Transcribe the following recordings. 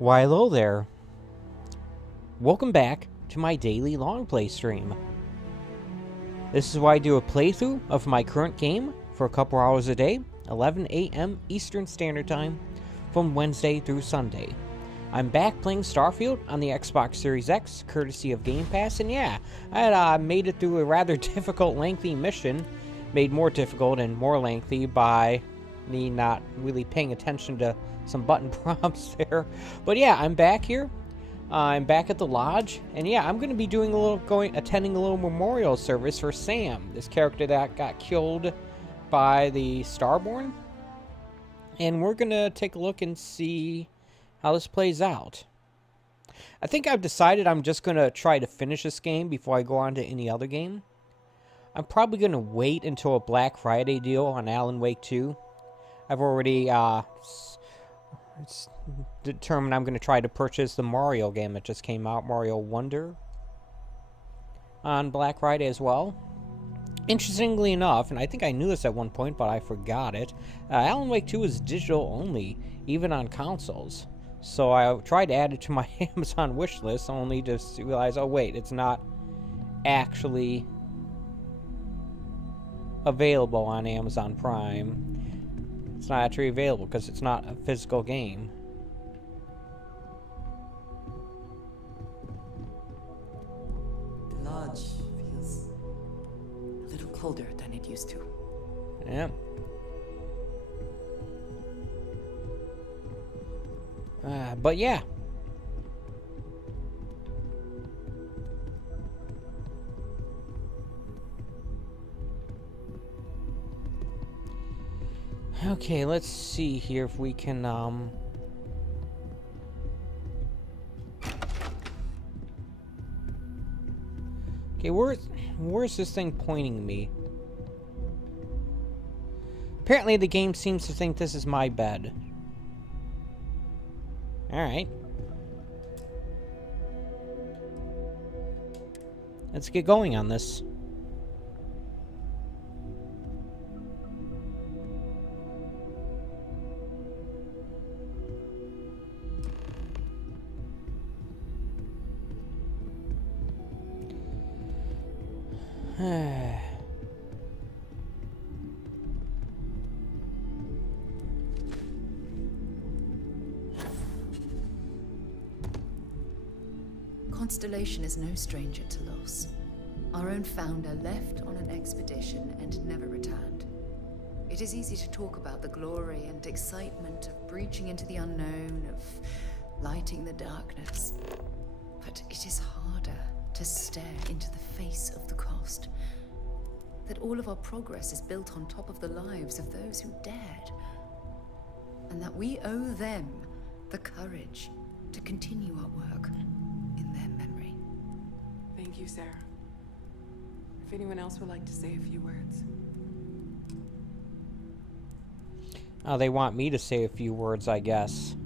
Why, hello there. Welcome back to my daily long play stream. This is where I do a playthrough of my current game for a couple hours a day, 11 a.m. Eastern Standard Time, from Wednesday through Sunday. I'm back playing Starfield on the Xbox Series X, courtesy of Game Pass, and yeah, I had made it through a rather difficult, lengthy mission, made more difficult and more lengthy by me not really paying attention to some button prompts there. But yeah, I'm back here. I'm back at the lodge, and yeah, I'm going to be doing attending a little memorial service for Sam, this character that got killed by the Starborn. And we're going to take a look and see how this plays out. I think I've decided I'm just going to try to finish this game before I go on to any other game. I'm probably going to wait until a Black Friday deal on Alan Wake 2. I've already it's determined I'm going to try to purchase the Mario game that just came out, Mario Wonder, on Black Friday as well. Interestingly enough, and I think I knew this at one point, but I forgot it, Alan Wake 2 is digital only, even on consoles. So I tried to add it to my Amazon wish list, only to realize, oh wait, it's not actually available on Amazon Prime. It's not actually available because it's not a physical game. The lodge feels a little colder than it used to. Yeah. But yeah. Okay, let's see here if we can, Okay, where's this thing pointing me? Apparently the game seems to think this is my bed. Alright. Let's get going on this. Constellation is no stranger to loss. Our own founder left on an expedition and never returned. It is easy to talk about the glory and excitement of breaching into the unknown, of lighting the darkness. But it is harder to stare into the face of the cost. That all of our progress is built on top of the lives of those who dared. And that we owe them the courage to continue our work in their memory. Thank you, Sarah. If anyone else would like to say a few words. Oh, they want me to say a few words, I guess.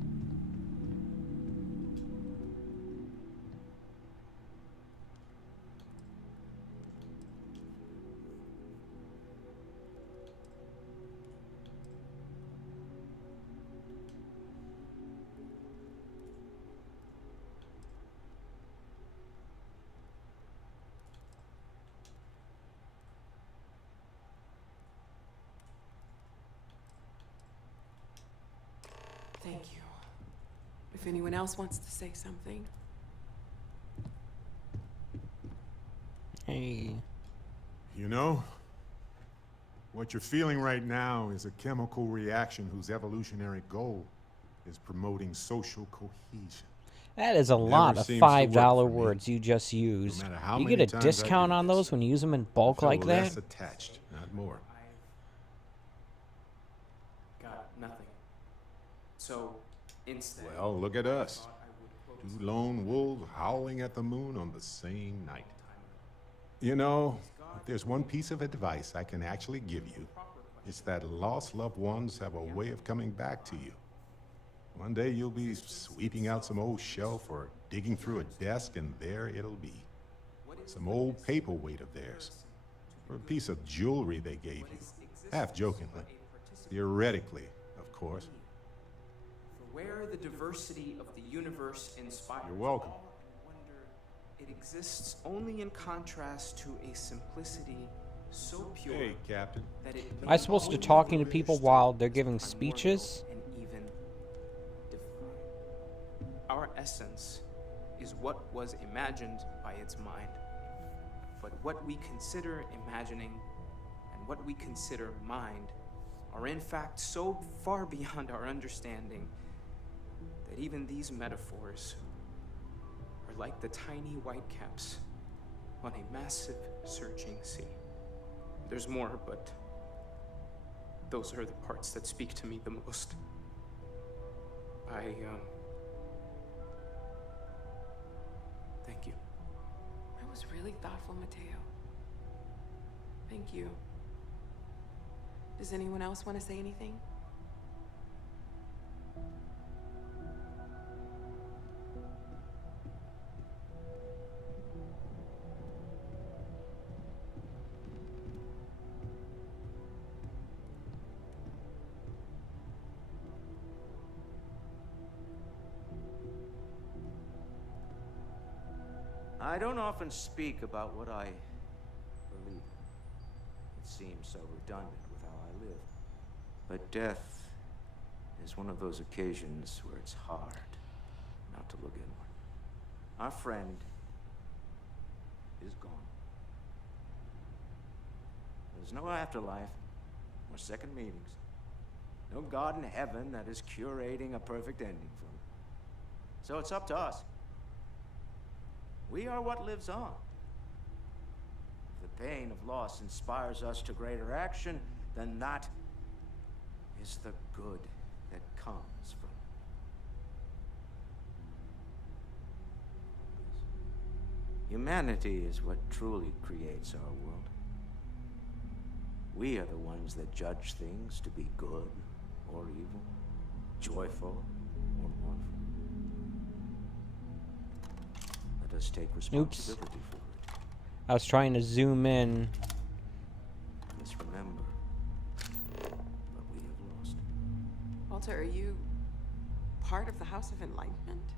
Thank you. If anyone else wants to say something. Hey. You know, what you're feeling right now is a chemical reaction whose evolutionary goal is promoting social cohesion. That is a lot of seems to work $5 for me. words you just used. No matter how You many get a times I discount do on this, those when you use them in bulk I feel like that? less attached, not more. Got nothing. So, instead... Well, look at us. Two lone wolves howling at the moon on the same night. You know, if there's one piece of advice I can actually give you, it's that lost loved ones have a way of coming back to you. One day you'll be sweeping out some old shelf or digging through a desk, and there it'll be. Some old paperweight of theirs, or a piece of jewelry they gave you, half jokingly, theoretically, of course. where the diversity of the universe inspires You're welcome. awe and wonder, it exists only in contrast to a simplicity so pure Hey, Captain. that it Am I supposed to talking to people while they're giving speeches? and even divine. Our essence is what was imagined by its mind. But what we consider imagining and what we consider mind are in fact so far beyond our understanding that even these metaphors are like the tiny white caps on a massive searching sea. There's more, but those are the parts that speak to me the most. Thank you. That was really thoughtful, Mateo. Thank you. Does anyone else want to say anything? I don't often speak about what I believe in. It seems so redundant with how I live. But death is one of those occasions where it's hard not to look inward. Our friend is gone. There's no afterlife, or second meetings. No God in heaven that is curating a perfect ending for him. So it's up to us. We are what lives on. If the pain of loss inspires us to greater action, then that is the good that comes from it. Humanity is what truly creates our world. We are the ones that judge things to be good or evil, joyful or mournful. Let us take responsibility for it. I was trying to zoom in. Let's remember what we have lost. Walter, are you part of the House of Enlightenment?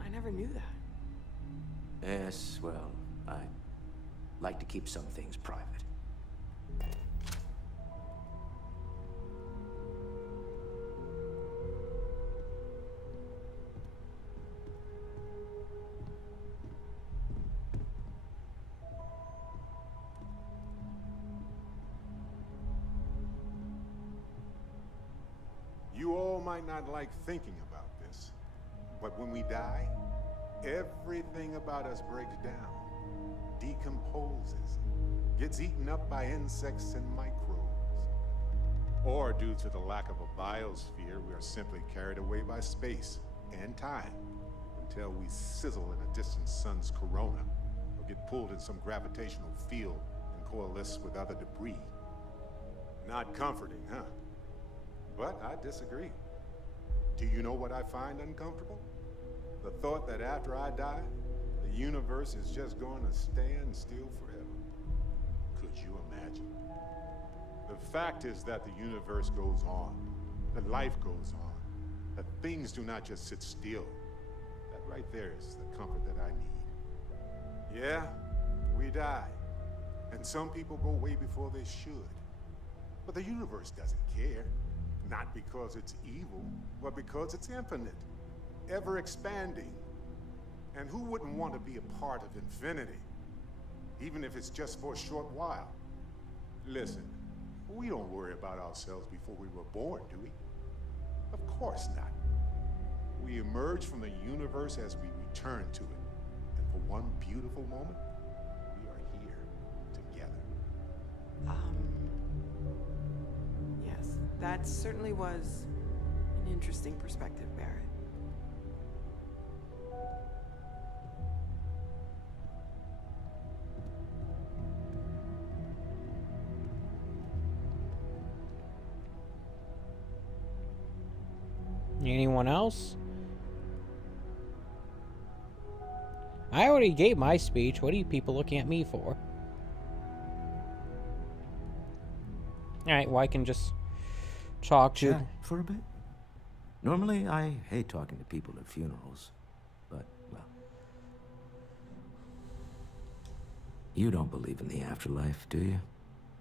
I never knew that. Yes, well, I like to keep some things private. You all might not like thinking about this, but when we die, everything about us breaks down, decomposes, gets eaten up by insects and microbes. Or due to the lack of a biosphere, we are simply carried away by space and time until we sizzle in a distant sun's corona or get pulled in some gravitational field and coalesce with other debris. Not comforting, huh? But I disagree. Do you know what I find uncomfortable? The thought that after I die, the universe is just going to stand still forever. Could you imagine? The fact is that the universe goes on, that life goes on, that things do not just sit still. That right there is the comfort that I need. Yeah, we die, and some people go way before they should. But the universe doesn't care. Not because it's evil, but because it's infinite, ever expanding. And who wouldn't want to be a part of infinity, even if it's just for a short while? Listen, we don't worry about ourselves before we were born, do we? Of course not. We emerge from the universe as we return to it. And for one beautiful moment, we are here together. Yes, that certainly was an interesting perspective, Barrett. Anyone else? I already gave my speech. What are you people looking at me for? Alright, well, I can just talk to... Chat for a bit? Normally, I hate talking to people at funerals, but, well... You don't believe in the afterlife, do you?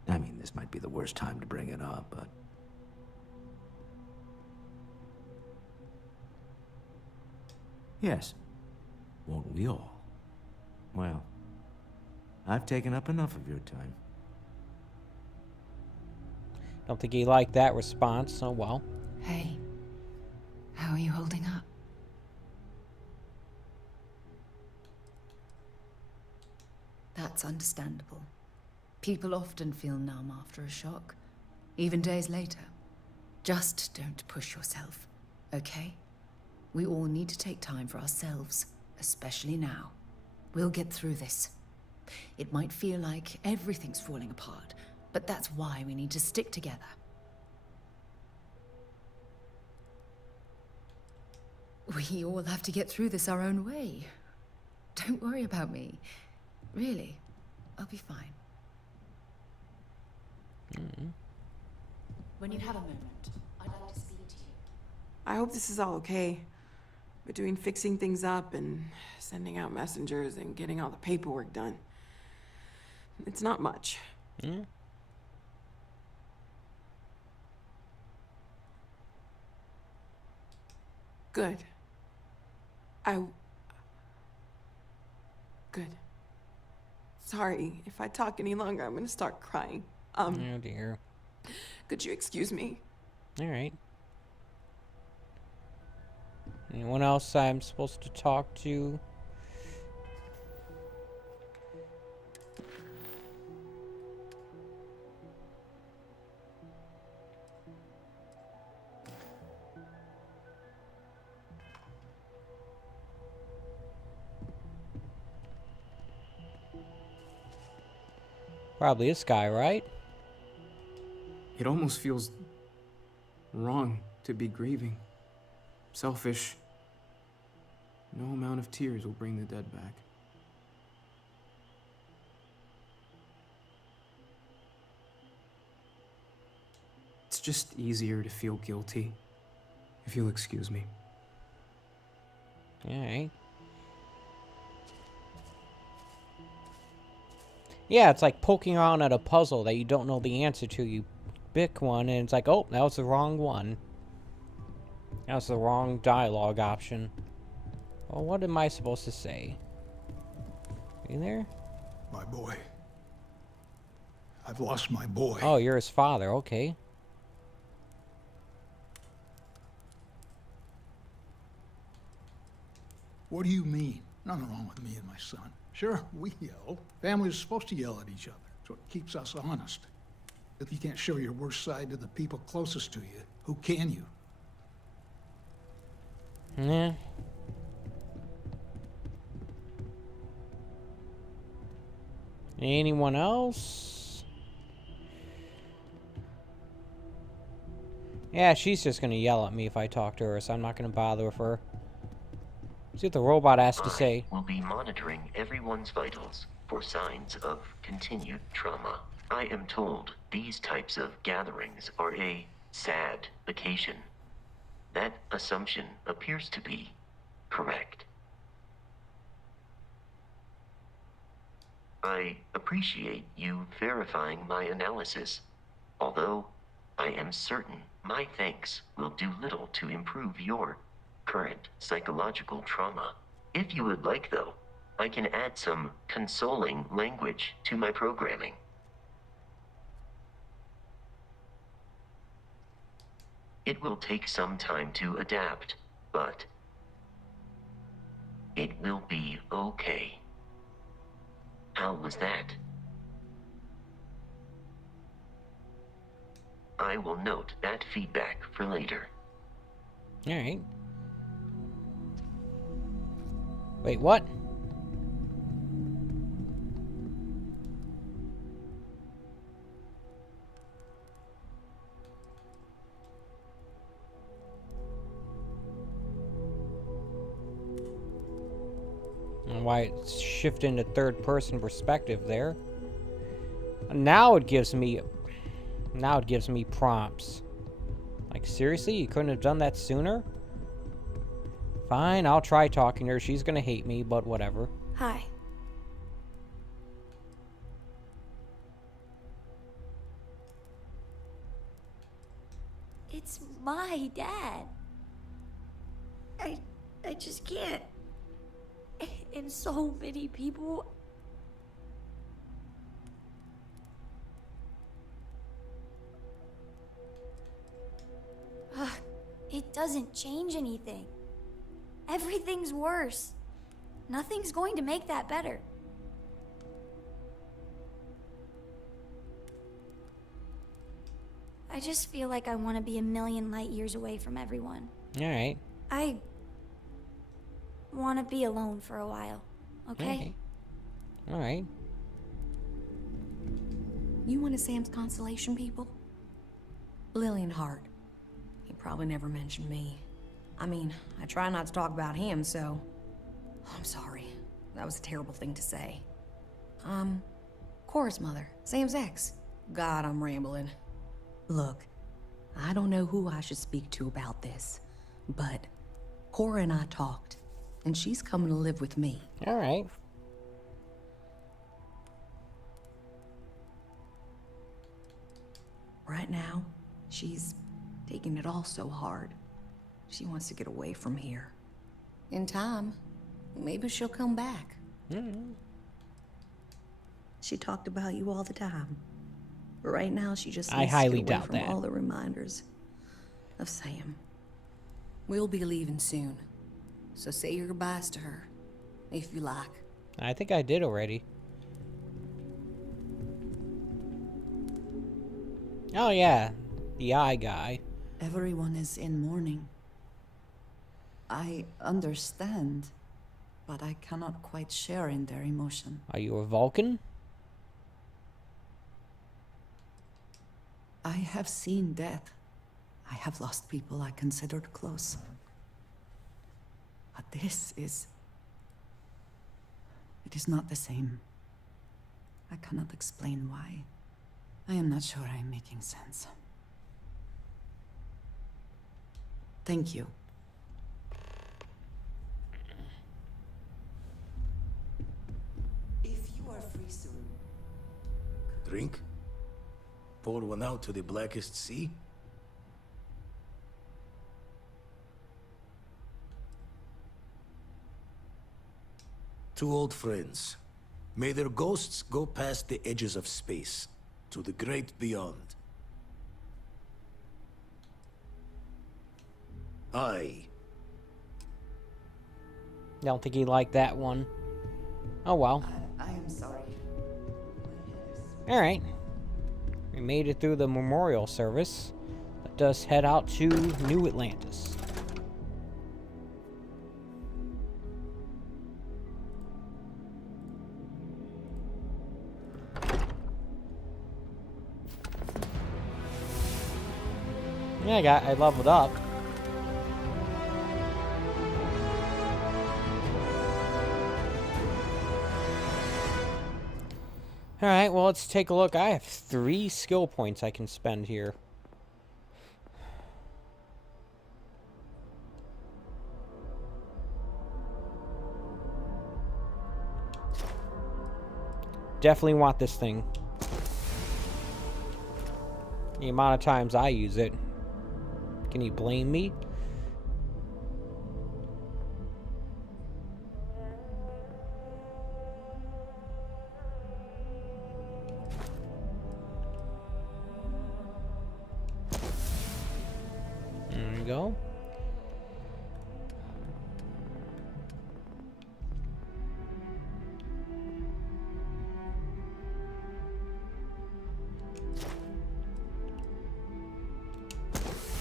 I mean, this might be the worst time to bring it up, but... Yes. Won't we all? Well, I've taken up enough of your time. Don't think he liked that response, oh well. Hey, how are you holding up? That's understandable. People often feel numb after a shock, even days later. Just don't push yourself, okay? We all need to take time for ourselves, especially now. We'll get through this. It might feel like everything's falling apart, but that's why we need to stick together. We all have to get through this our own way. Don't worry about me. Really, I'll be fine. When you have a moment, I'd like to speak to you. I hope this is all okay. Between fixing things up and sending out messengers and getting all the paperwork done. It's not much. Good. Good. Sorry, if I talk any longer, I'm gonna start crying. Oh dear. Could you excuse me? Alright. Anyone else I'm supposed to talk to? Probably this guy, right? It almost feels wrong to be grieving. Selfish. No amount of tears will bring the dead back. It's just easier to feel guilty, if you'll excuse me. Alright. Yeah, it's like poking around at a puzzle that you don't know the answer to. You pick one, and it's like, oh, that was the wrong one. That was the wrong dialogue option. Well, what am I supposed to say? Are you there? My boy. I've lost my boy. Oh, you're his father. Okay. What do you mean? Nothing wrong with me and my son. Sure, we yelled. Families are supposed to yell at each other, so it keeps us honest. If you can't show your worst side to the people closest to you, who can you? Yeah. Anyone else? Yeah, she's just gonna yell at me if I talk to her, so I'm not gonna bother with her. See what the robot has to say. I will be monitoring everyone's vitals for signs of continued trauma. I am told these types of gatherings are a sad occasion. That assumption appears to be correct. I appreciate you verifying my analysis, although I am certain my thanks will do little to improve your current psychological trauma. If you would like, though, I can add some consoling language to my programming. It will take some time to adapt, but it will be okay. How was that? I will note that feedback for later. Alright. Wait, what? And why it's shifting to third person perspective there. Now it gives me prompts. Like, seriously? You couldn't have done that sooner? Fine, I'll try talking to her. She's gonna hate me, but whatever. Hi. It's my dad. I just can't. And so many people. It doesn't change anything. Everything's worse. Nothing's going to make that better. I just feel like I want to be a million light years away from everyone. Alright. I want to be alone for a while, okay? Alright. You one of Sam's constellation people? Lillian Hart. He probably never mentioned me. I mean, I try not to talk about him, so... I'm sorry. That was a terrible thing to say. Cora's mother, Sam's ex. God, I'm rambling. Look, I don't know who I should speak to about this, but Cora and I talked, and she's coming to live with me. Alright. Right now, she's taking it all so hard. She wants to get away from here. In time, maybe she'll come back. She talked about you all the time. But right now, she just I needs to highly get away doubt from that. all the reminders of Sam. We'll be leaving soon, so say your goodbyes to her, if you like. I think I did already. Oh yeah, the eye guy. Everyone is in mourning. I understand, but I cannot quite share in their emotion. Are you a Vulcan? I have seen death. I have lost people I considered close. But this is... It is not the same. I cannot explain why. I am not sure I am making sense. Thank you. If you are free soon. Drink? Pour one out to the blackest sea? Two old friends. May their ghosts go past the edges of space, to the great beyond. I Don't think he liked that one. Oh well. I am sorry. Alright. We made it through the memorial service. Let us head out to New Atlantis. Yeah, I leveled up. Alright, well, let's take a look. I have 3 skill points I can spend here. Definitely want this thing. The amount of times I use it. Can you blame me? There we go.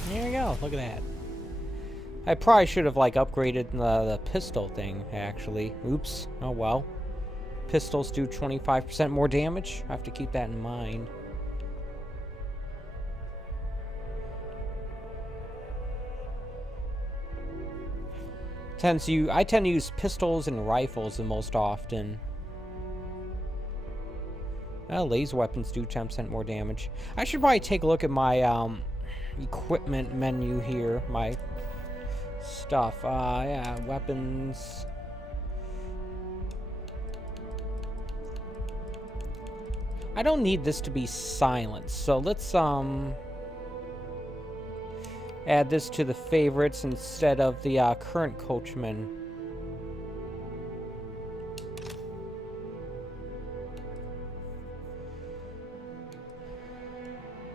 There we go. Look at that. I probably should have, like, upgraded the pistol thing, actually. Oops. Oh, well. Pistols do 25% more damage. I have to keep that in mind. I tend to use pistols and rifles the most often. Laser weapons do 10% more damage. I should probably take a look at my equipment menu here. My stuff. Yeah, weapons. I don't need this to be silenced, so let's add this to the favorites instead of the current coachman.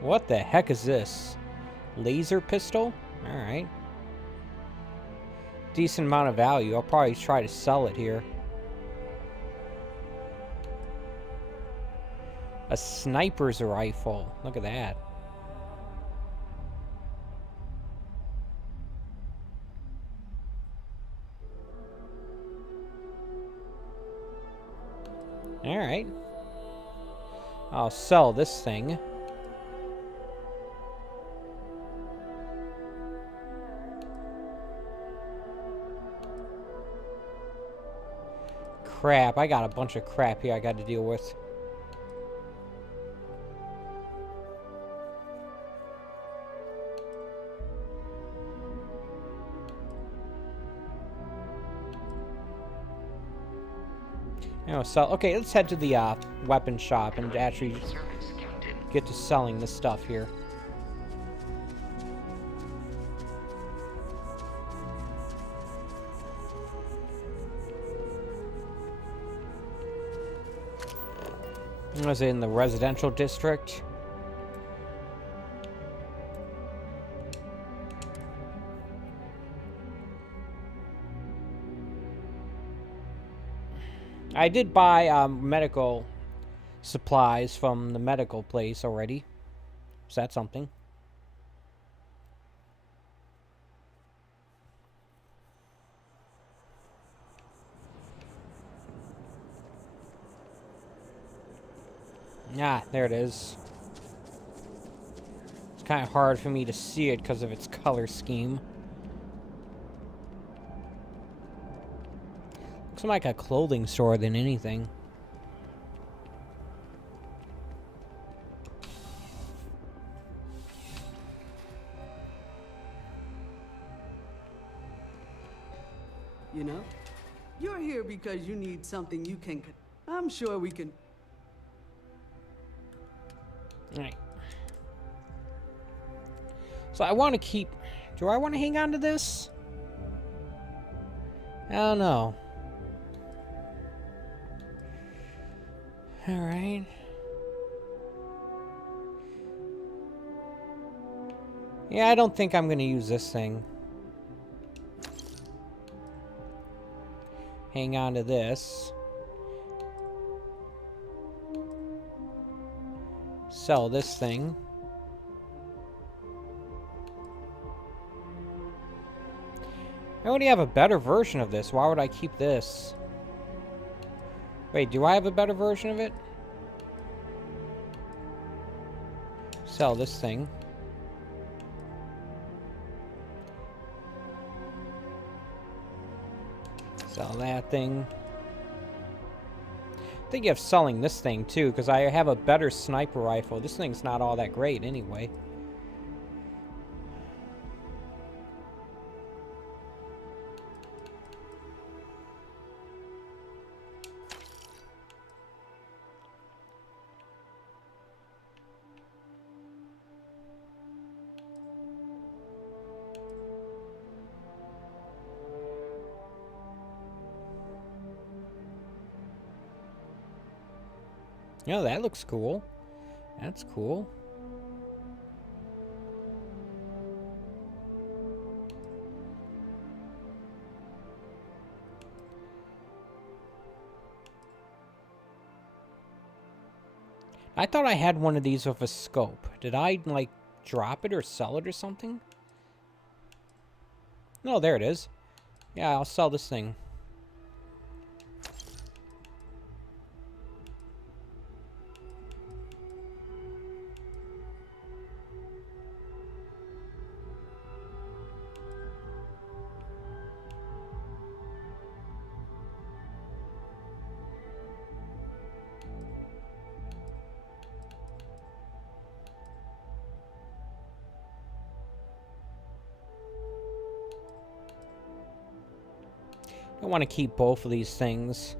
What the heck is this? Laser pistol? Alright. Decent amount of value. I'll probably try to sell it here. A sniper's rifle. Look at that. Alright. I'll sell this thing. Crap, I got a bunch of crap here I got to deal with. So okay, let's head to the weapon shop and actually get to selling this stuff here. Was it in the residential district? I did buy medical supplies from the medical place already. Is that something? Ah, there it is. It's kind of hard for me to see it because of its color scheme. Looks like a clothing store than anything. You know, you're here because you need something you can... I'm sure we can... Alright. So I want to keep... Do I want to hang on to this? I don't know. Alright. Yeah, I don't think I'm going to use this thing. Hang on to this. Sell this thing. I already have a better version of this. Why would I keep this? Wait, do I have a better version of it? Sell this thing. Sell that thing. I'm thinking of selling this thing too, because I have a better sniper rifle. This thing's not all that great anyway. Yeah, that looks cool. That's cool. I thought I had one of these with a scope. Did I, like, drop it or sell it or something? No, there it is. Yeah, I'll sell this thing. I want to keep both of these things.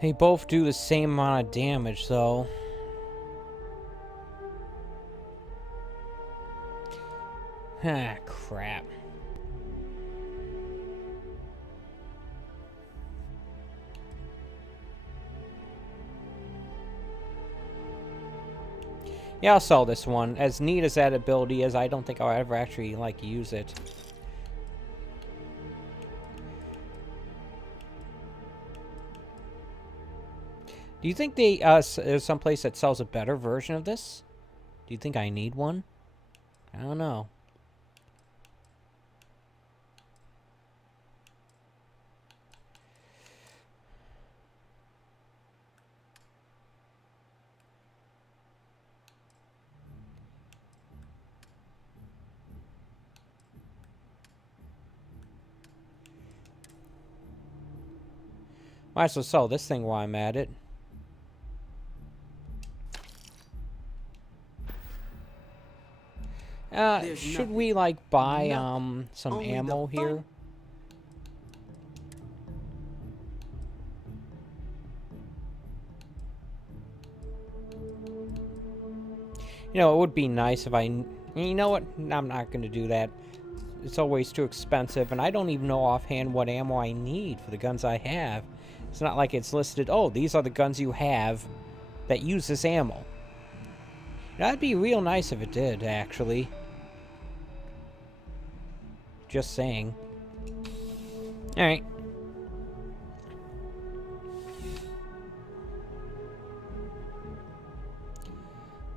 They both do the same amount of damage, though. Ah, crap. Yeah, I'll sell this one. As neat as that ability is, I don't think I'll ever actually, like, use it. Do you think there's some place that sells a better version of this? Do you think I need one? I don't know. Might as well sell this thing while I'm at it. Should we, like, buy, some Only ammo the here? You know, it would be nice if you know what? I'm not going to do that. It's always too expensive, and I don't even know offhand what ammo I need for the guns I have. It's not like it's listed, oh, these are the guns you have that use this ammo. That'd be real nice if it did, actually. Just saying. Alright.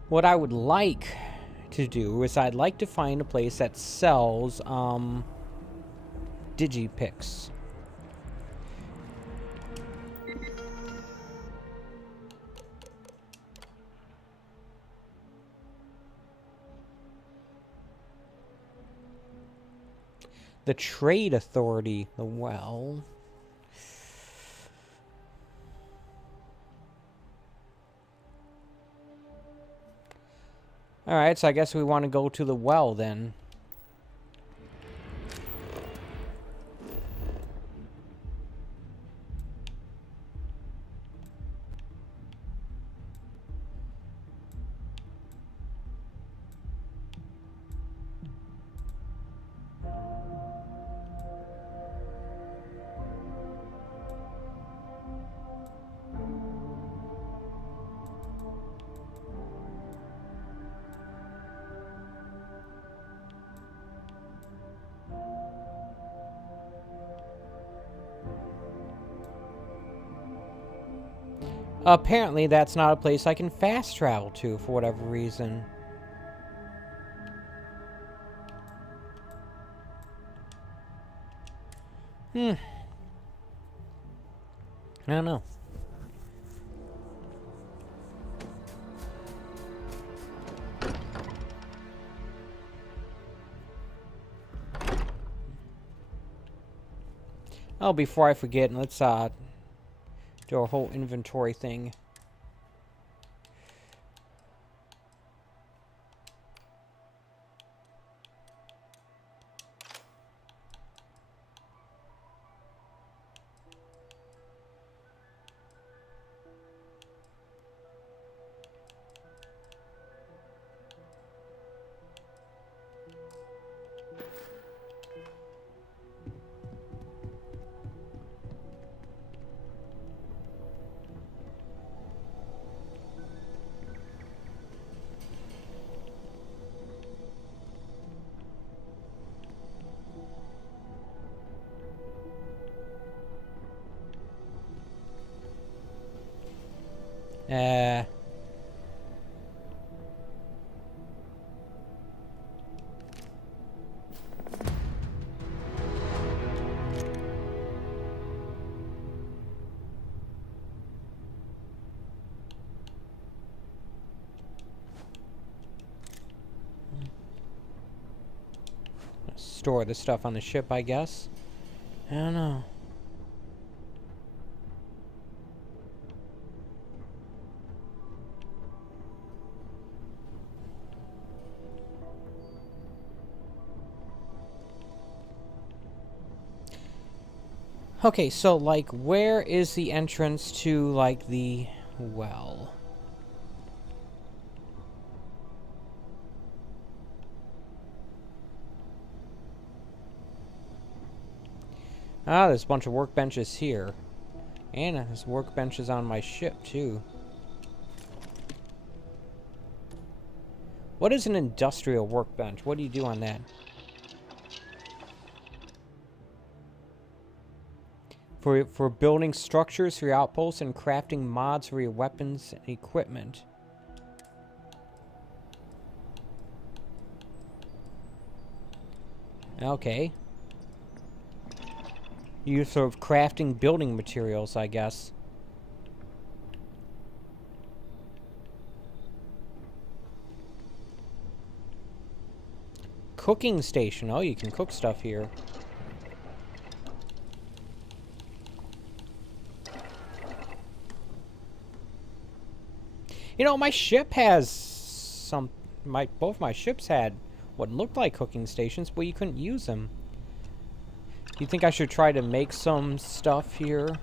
What I would like to do is I'd like to find a place that sells, Digipicks. The Trade Authority. Well... Alright, so I guess we want to go to the well, then. Apparently, that's not a place I can fast travel to, for whatever reason. I don't know. Oh, before I forget, let's do a whole inventory thing. Store the stuff on the ship, I guess. I don't know. Okay, so, like, where is the entrance to, like, the well? Ah, there's a bunch of workbenches here. And there's workbenches on my ship, too. What is an industrial workbench? What do you do on that? For building structures for your outposts and crafting mods for your weapons and equipment. Okay. You're sort of crafting building materials, I guess. Cooking station. Oh, you can cook stuff here. You know, my ship has some... both my ships had what looked like cooking stations, but you couldn't use them. You think I should try to make some stuff here?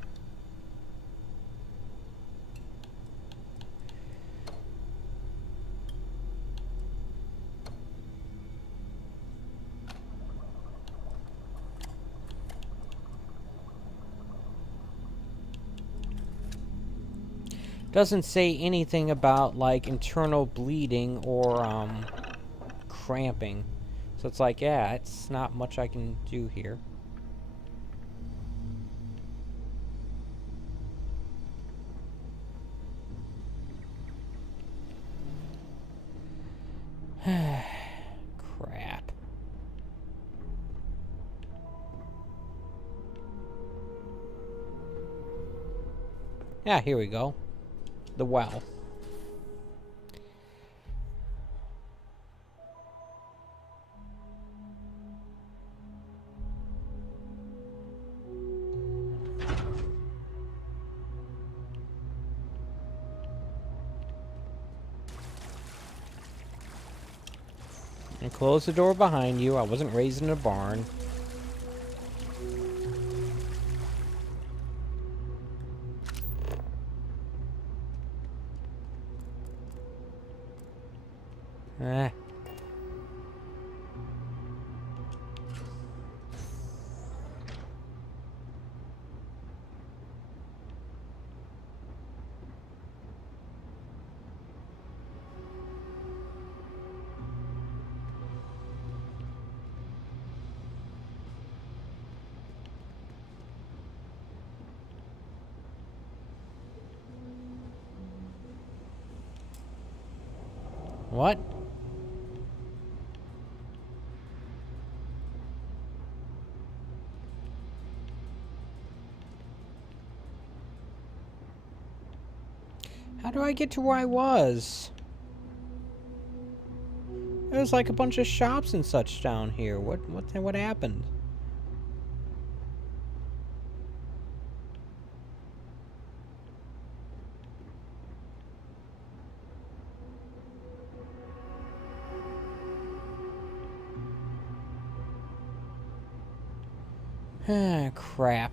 Doesn't say anything about, like, internal bleeding or, cramping. So it's like, yeah, it's not much I can do here. Crap. Yeah, here we go. The well. And close the door behind you. I wasn't raised in a barn. Eh. What? How do I get to where I was? There's like a bunch of shops and such down here. What happened? Ah, crap.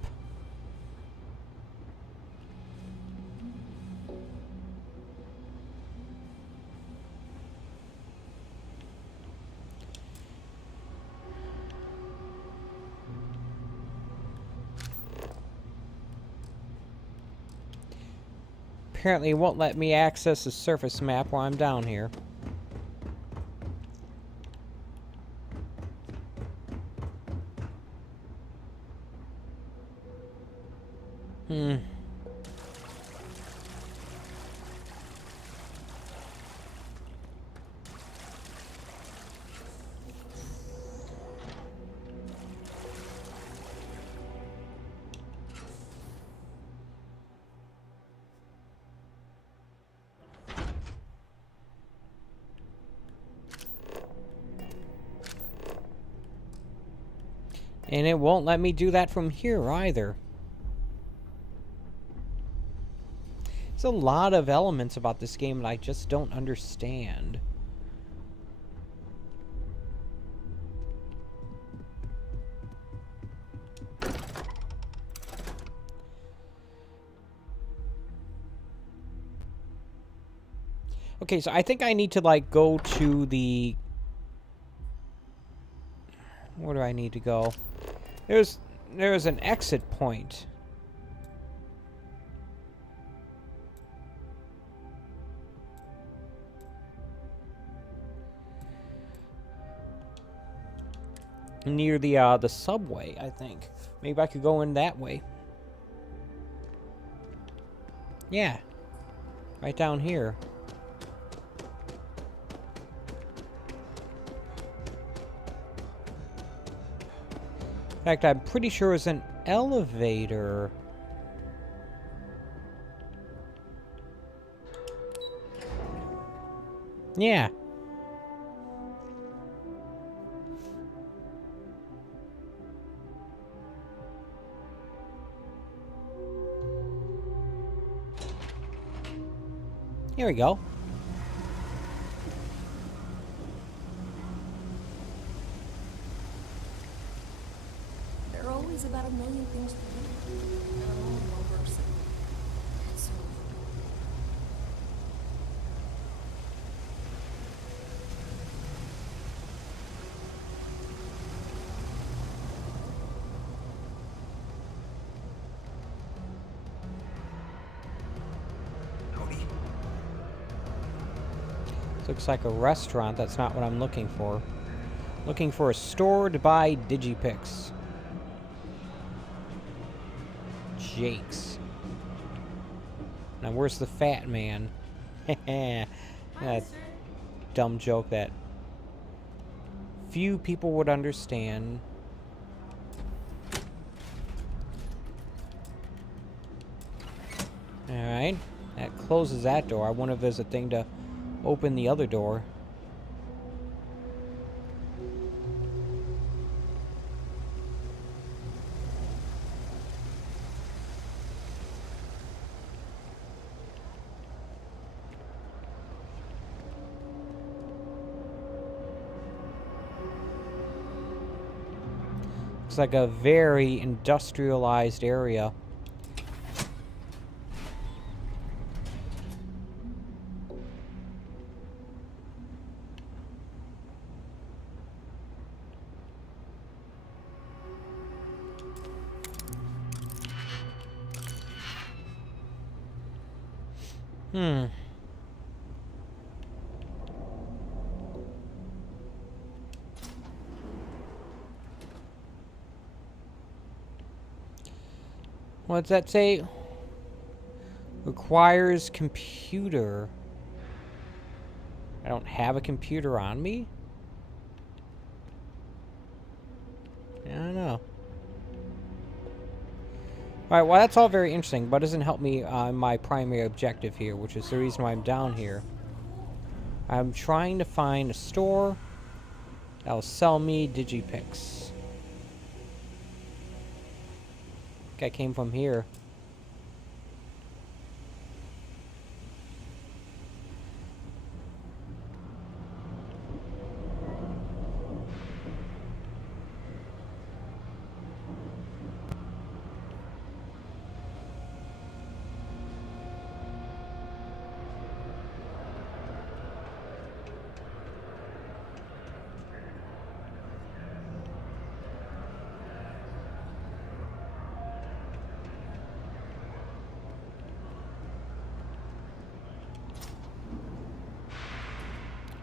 Apparently it won't let me access the surface map while I'm down here. And it won't let me do that from here either. There's a lot of elements about this game that I just don't understand. Okay, so I think I need to, like, go to the... Where do I need to go? There's an exit point. Near the subway, I think. Maybe I could go in that way. Yeah. Right down here. In fact, I'm pretty sure it's an elevator. Yeah. Here we go. There are always about a million things to do. And I'm only one person. So Looks like a restaurant. That's not what I'm looking for. Looking for a store to buy Digipix. Jake's. Now where's the fat man? That dumb joke that few people would understand. Alright. That closes that door. I wonder if there's a thing to open the other door. Looks like a very industrialized area. What's that say? Requires computer. I don't have a computer on me? I don't know. Alright, well that's all very interesting, but it doesn't help me on my primary objective here, which is the reason why I'm down here. I'm trying to find a store that'll sell me Digipix. I think I came from here.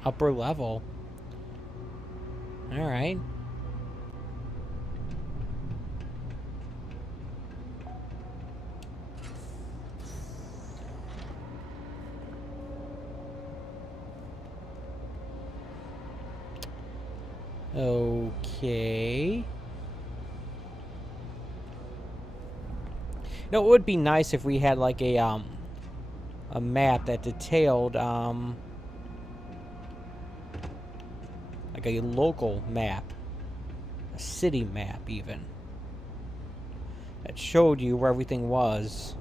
Upper level. Alright. Okay. No, it would be nice if we had like a map that detailed like a local map, a city map even, that showed you where everything was.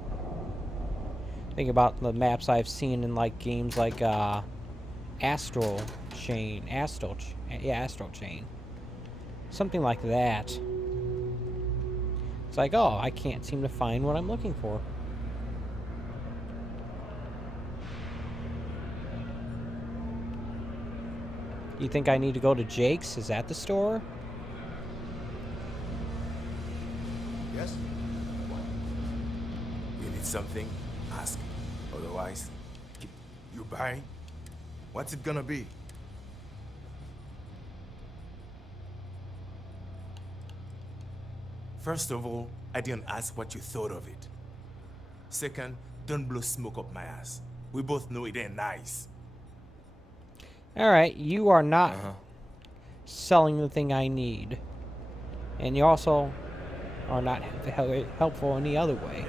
Think about the maps I've seen in like games like Astral Chain, something like that. It's like, oh, I can't seem to find what I'm looking for. You think I need to go to Jake's? Is that the store? Yes? What? You need something? Ask. Otherwise, you buying? What's it gonna be? First of all, I didn't ask what you thought of it. Second, don't blow smoke up my ass. We both know it ain't nice. Alright, you are not selling the thing I need. And you also are not helpful any other way.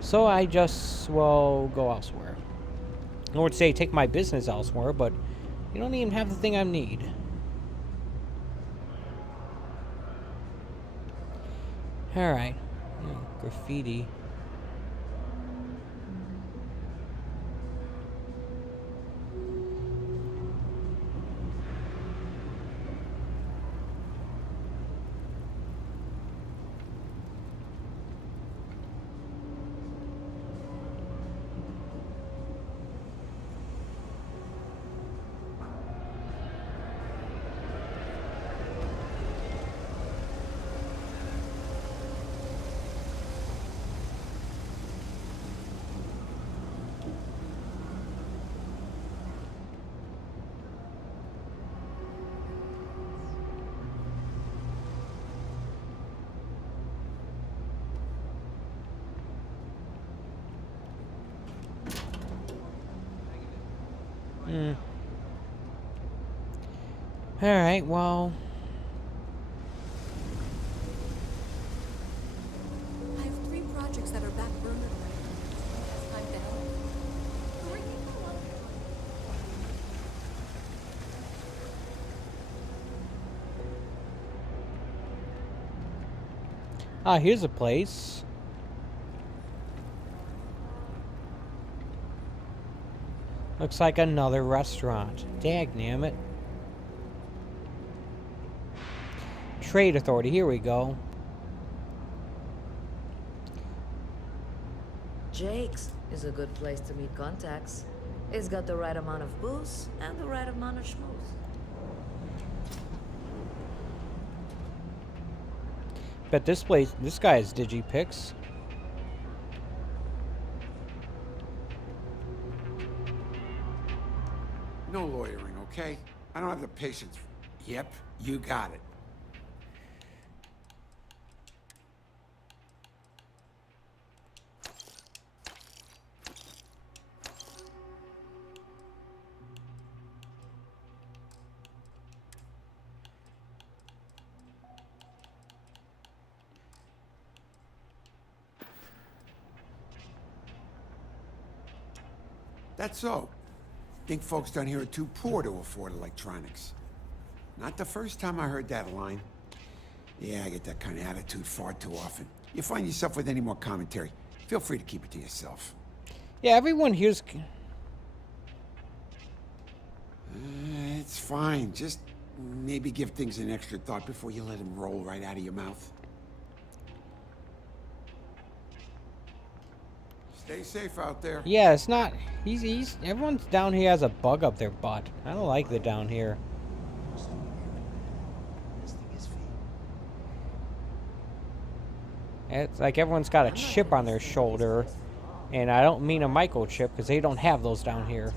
So I just will go elsewhere. I would say take my business elsewhere, but you don't even have the thing I need. Alright. Graffiti. Alright, well... I have 3 projects that are backburnered right now. It's time to help. Hurry, go up. Ah, here's a place. Looks like another restaurant. Dagnammit. Trade Authority, here we go. Jake's is a good place to meet contacts. It's got the right amount of booze and the right amount of schmooze. Bet this guy has digipics. No lawyering, okay? I don't have the patience. Yep, you got it. That's so. Think folks down here are too poor to afford electronics. Not the first time I heard that line. Yeah, I get that kind of attitude far too often. You find yourself with any more commentary, feel free to keep it to yourself. Yeah, everyone here's... It's fine. Just maybe give things an extra thought before you let them roll right out of your mouth. Stay safe out there. Yeah, it's not... He's... Everyone's down here has a bug up their butt. I don't like the down here. It's like everyone's got a chip on their shoulder. And I don't mean a microchip, because they don't have those down here.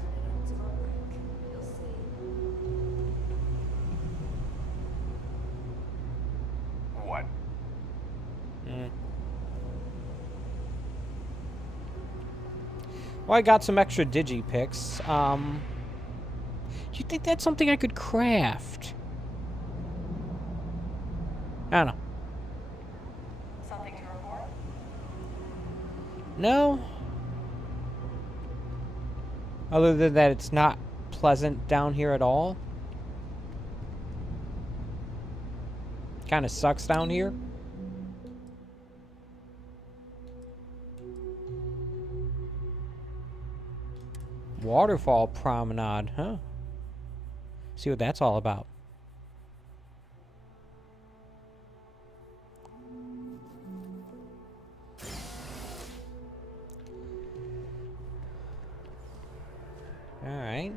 What? Well, I got some extra digipics. Do you think that's something I could craft? I don't know. Something to report? No. Other than that, it's not pleasant down here at all. Kind of sucks down here. Waterfall Promenade, huh? See what that's all about. Alright.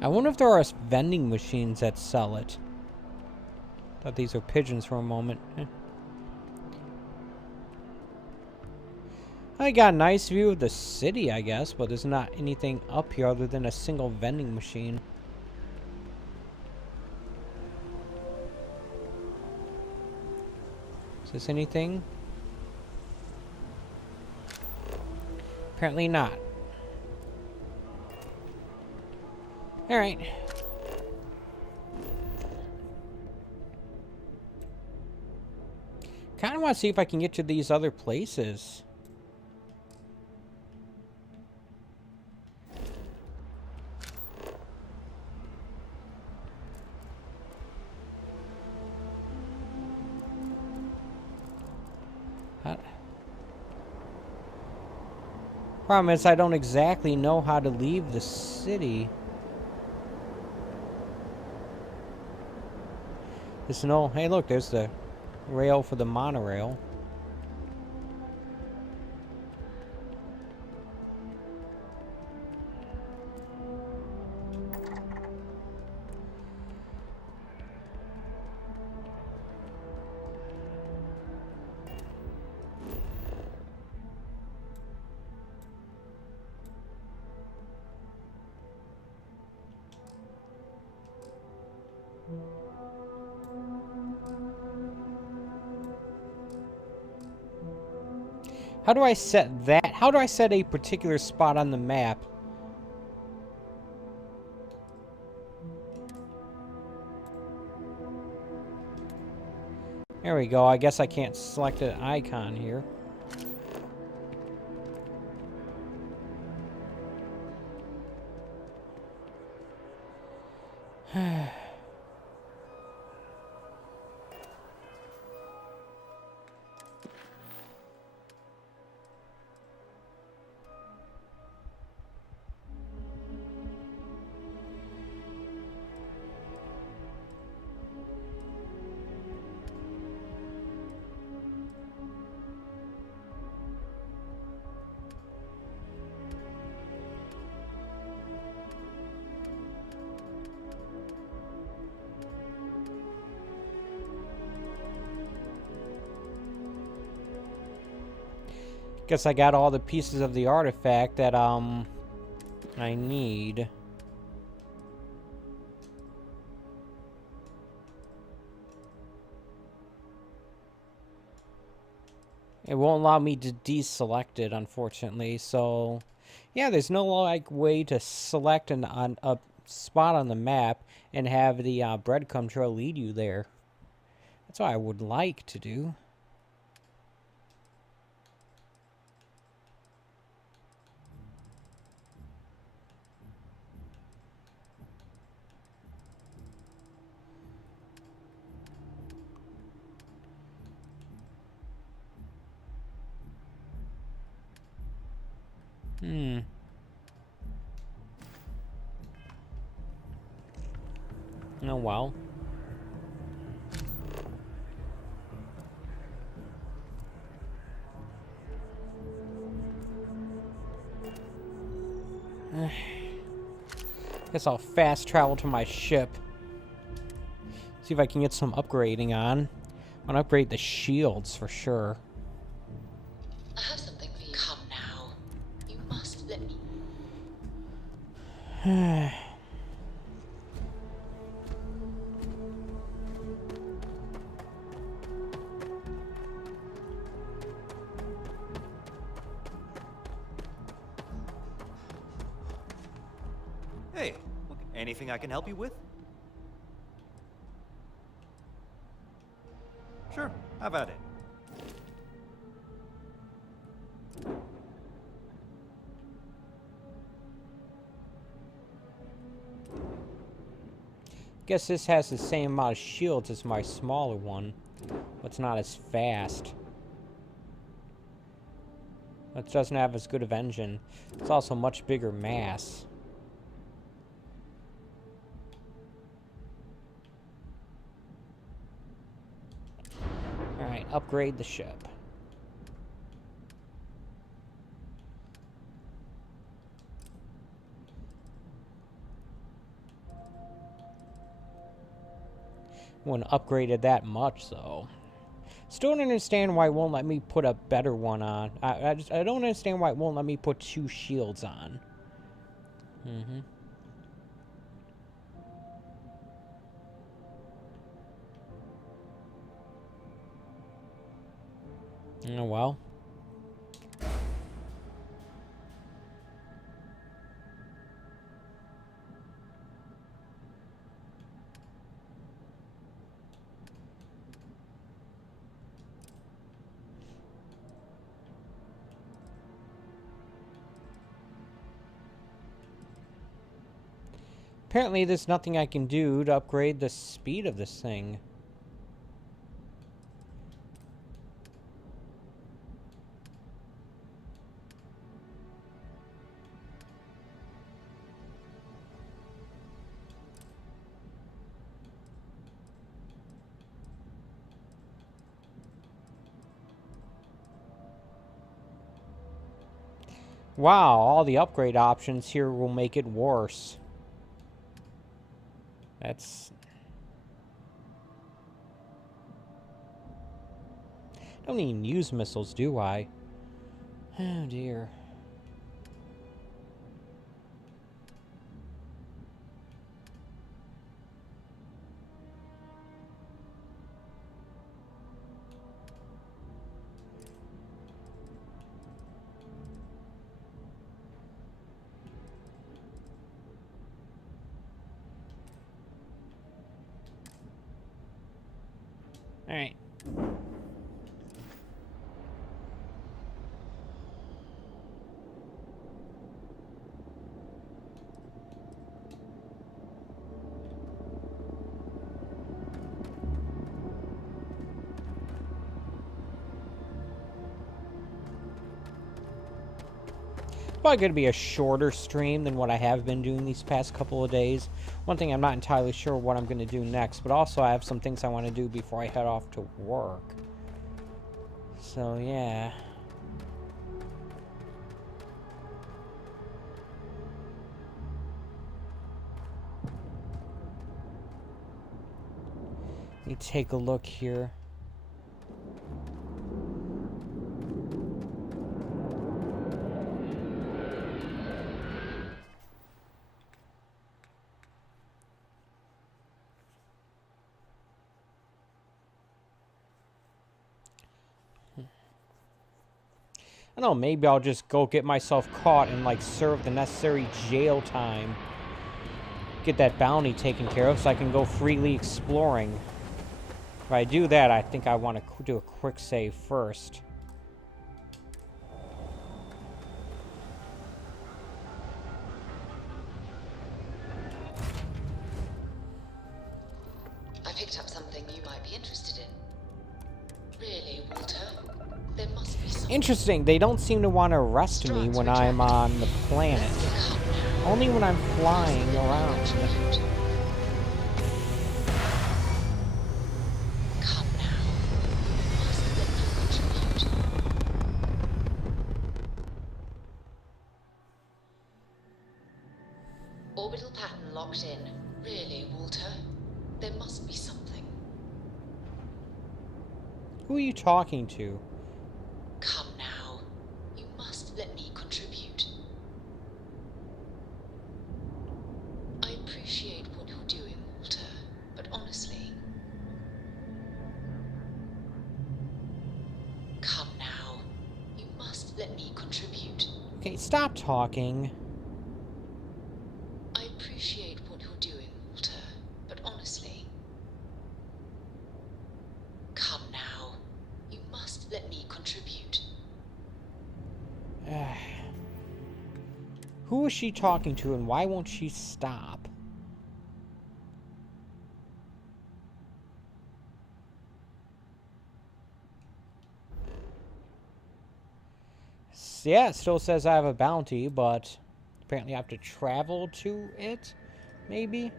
I wonder if there are vending machines that sell it. Thought these were pigeons for a moment. I got a nice view of the city, I guess, but there's not anything up here other than a single vending machine. Is this anything? Apparently not. Alright. Kinda want to see if I can get to these other places. Problem is, I don't exactly know how to leave the city. There's no... Hey, look, there's the rail for the monorail. How do I set that? How do I set a particular spot on the map? There we go. I guess I can't select an icon here. Guess I got all the pieces of the artifact that, I need. It won't allow me to deselect it, unfortunately, so... Yeah, there's no, like, way to select a spot on the map and have the, breadcrumb trail lead you there. That's what I would like to do. Oh, well. Guess I'll fast travel to my ship. See if I can get some upgrading on. I want to upgrade the shields for sure. I have something for you. Come now. You must let me. Hey, look, anything I can help you with? Sure, have at it. Guess this has the same amount of shields as my smaller one, but it's not as fast. It doesn't have as good of engine. It's also much bigger mass. Alright, upgrade the ship. Wouldn't upgrade it that much, though. Still don't understand why it won't let me put a better one on. I don't understand why it won't let me put 2 shields on. Oh, well. Apparently, there's nothing I can do to upgrade the speed of this thing. Wow, all the upgrade options here will make it worse. That's... Don't even use missiles, do I? Oh, dear. Alright. Probably going to be a shorter stream than what I have been doing these past couple of days. One thing I'm not entirely sure what I'm going to do next, but also I have some things I want to do before I head off to work. So, yeah. Let me take a look here. I don't know, maybe I'll just go get myself caught and, like, serve the necessary jail time. Get that bounty taken care of so I can go freely exploring. If I do that, I think I want to do a quick save first. I picked up something you might be interested in. Really, Walter? There must be something. Interesting, they don't seem to want to arrest me when I'm on the planet. Only when I'm flying around. Come now. Must let you contribute. Orbital pattern locked in. Really, Walter? There must be something. Who are you talking to? Come now. You must let me contribute. I appreciate what you're doing, Walter, but honestly... Come now. You must let me contribute. Okay, stop talking. I appreciate what you're doing, Walter, but honestly... Come now. You must let me contribute. Who is she talking to and why won't she stop? Yeah, it still says I have a bounty, but apparently I have to travel to it, maybe?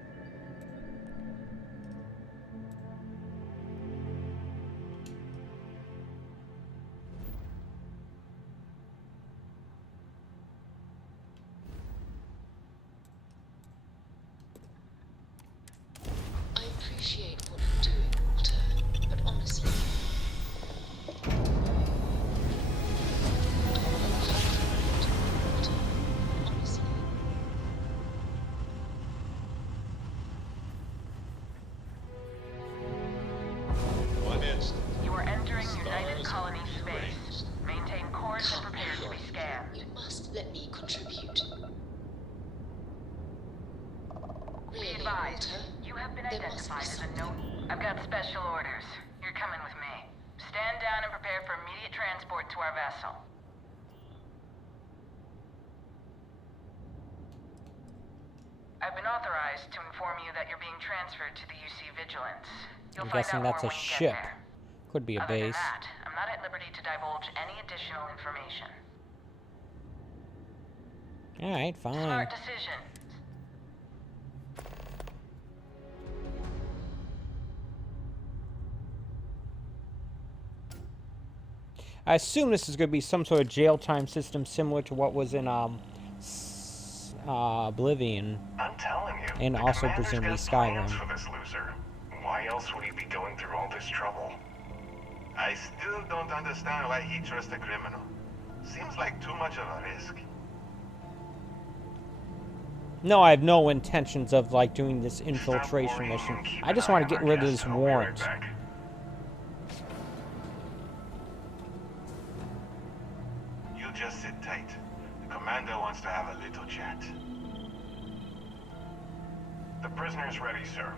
I appreciate what you're doing, advised, Walter? you have been There must be identified as a something. I've got special orders. You're coming with me. Stand down and prepare for immediate transport to our vessel. I've been authorized to inform you that you're being transferred to the UC Vigilance. You'll I'm find guessing out that's more a when you ship. get there. Could be a Other base. than that, I'm not at liberty to divulge any additional information. Alright, fine. Smart decision. I assume this is going to be some sort of jail time system similar to what was in Oblivion. I'm telling you. And the also commander's presumably got plans Skyrim. for this loser. Why else would he be going through all this trouble? I still don't understand why he trusts a criminal. Seems like too much of a risk. No, I have no intentions of like doing this infiltration mission. I just want to get rid of this warrant. You just sit tight. The commander wants to have a little chat. The prisoner's ready, sir.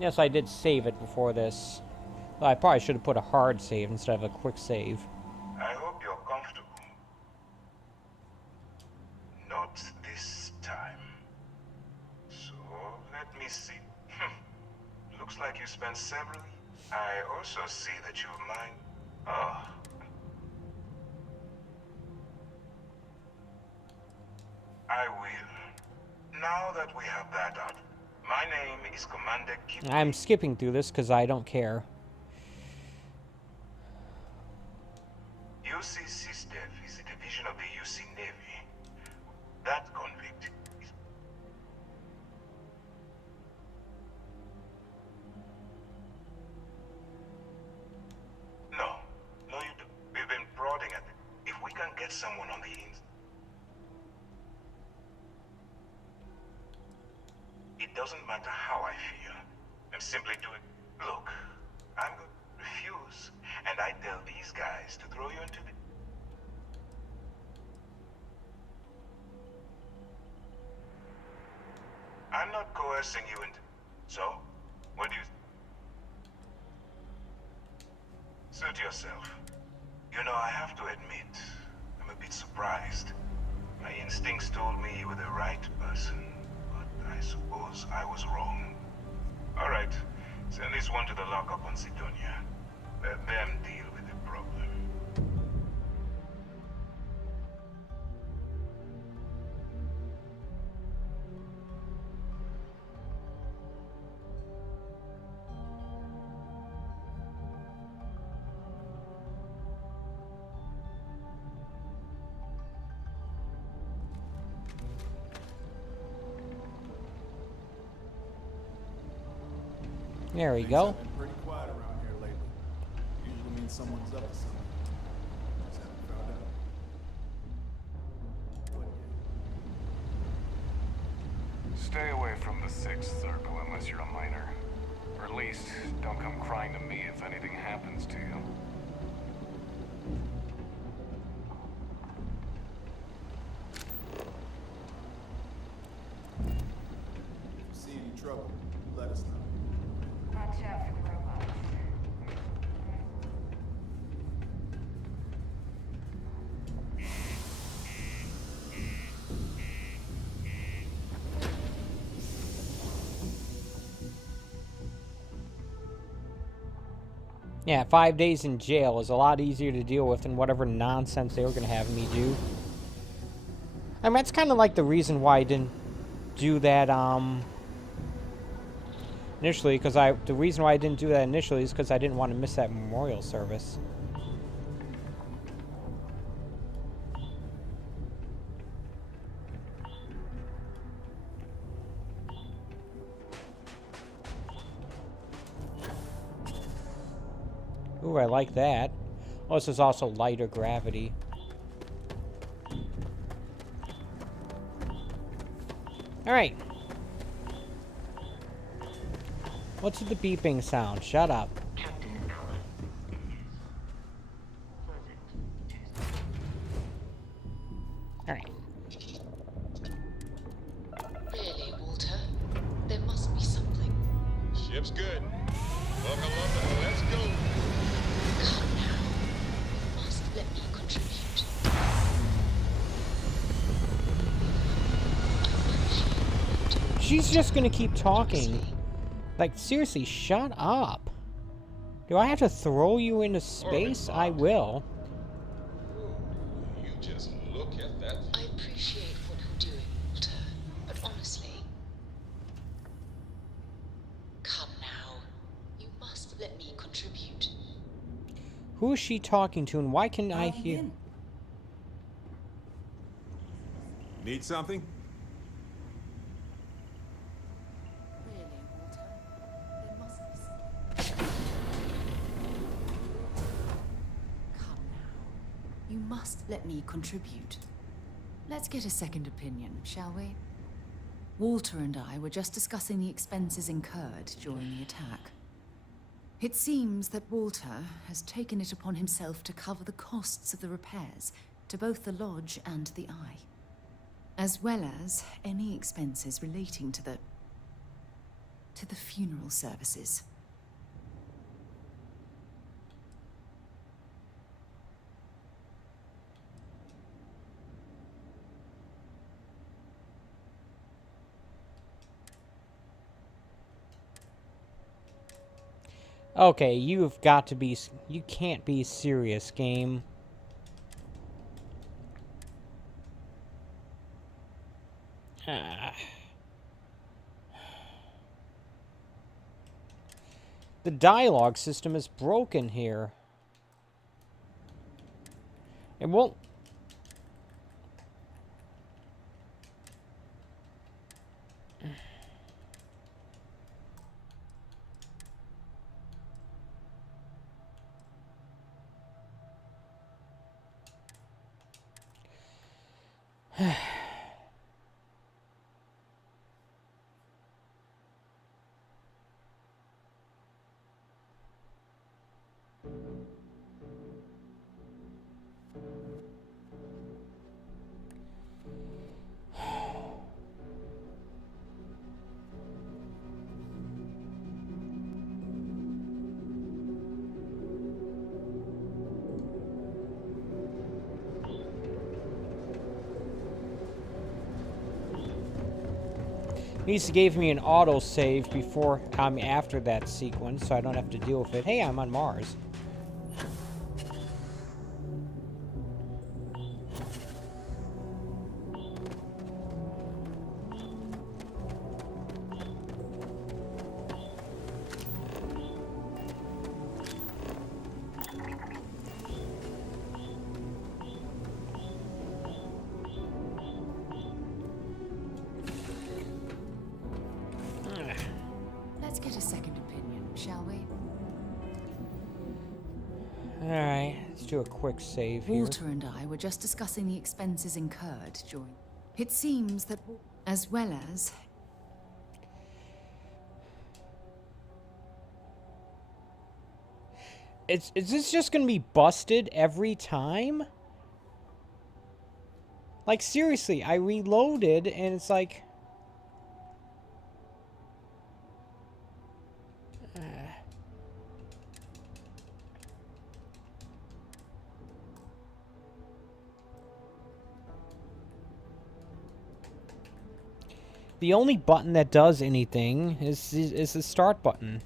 Yes, I did save it before this. Well, I probably should have put a hard save instead of a quick save. I hope you're comfortable. Not this time. So, let me see. Looks like you spent several. I also see that you mind. Oh. I will. Now that we have that out, my name is Commander Kip. I'm skipping through this because I don't care. UC SysDev is a division of the UC Navy. That convict is... No, you do. We've been prodding at it. If we can get someone on the ins... It doesn't matter how I feel. I'm simply doing... Look, I'm going to refuse, and I tell these guys to throw you into the... I'm not coercing you into... So, what do you... Suit yourself. You know, I have to admit, I'm a bit surprised. My instincts told me you were the right person, but I suppose I was wrong. All right, send this one to the lockup on Sidonia. Let them deal with the problem. There we go. Been pretty quiet around here lately. Usually means someone's up to something. Just haven't found out. Stay away from the Sixth Circle unless you're a minor. Or at least, don't come crying to me if anything happens to you. If you see any trouble, let us know. Watch out for the robots. Yeah, 5 days in jail is a lot easier to deal with than whatever nonsense they were going to have me do. I mean, that's kind of like the reason why I didn't do that, initially, because the reason why I didn't do that initially is because I didn't want to miss that memorial service. Ooh, I like that. Oh, this is also lighter gravity. Alright. What's with the beeping sound? Shut up. she's just gonna keep talking. Like, seriously, shut up. Do I have to throw you into space? I will. You just look at that. I appreciate what you're doing, Walter, but honestly... Come now. You must let me contribute. Who is she talking to, and why can I hear... Need something? Really, Walter? There must be some... Come now. You must let me contribute. Let's get a second opinion, shall we? Walter and I were just discussing the expenses incurred during the attack. It seems that Walter has taken it upon himself to cover the costs of the repairs to both the lodge and the Eye, as well as any expenses relating to the funeral services. Okay, you've got to be... You can't be serious, game. The dialogue system is broken here. It won't... He gave me an autosave before, after that sequence, so I don't have to deal with it. Hey, I'm on Mars. Let's get a second opinion, shall we? Alright, let's do a quick save here. Walter and I were just discussing the expenses incurred during... It seems that, as well as... Is this just gonna be busted every time? Like, seriously, I reloaded, and it's like... The only button that does anything is the start button.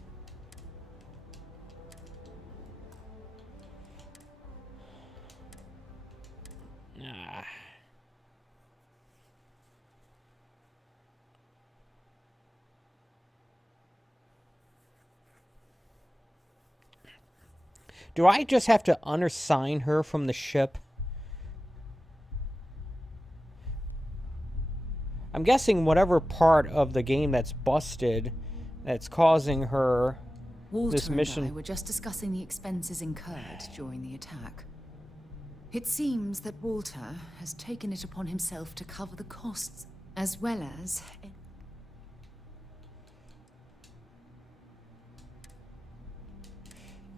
Do I just have to unassign her from the ship? I'm guessing whatever part of the game that's busted, that's causing her this mission. Walter and I were just discussing the expenses incurred during the attack. It seems that Walter has taken it upon himself to cover the costs, as well as...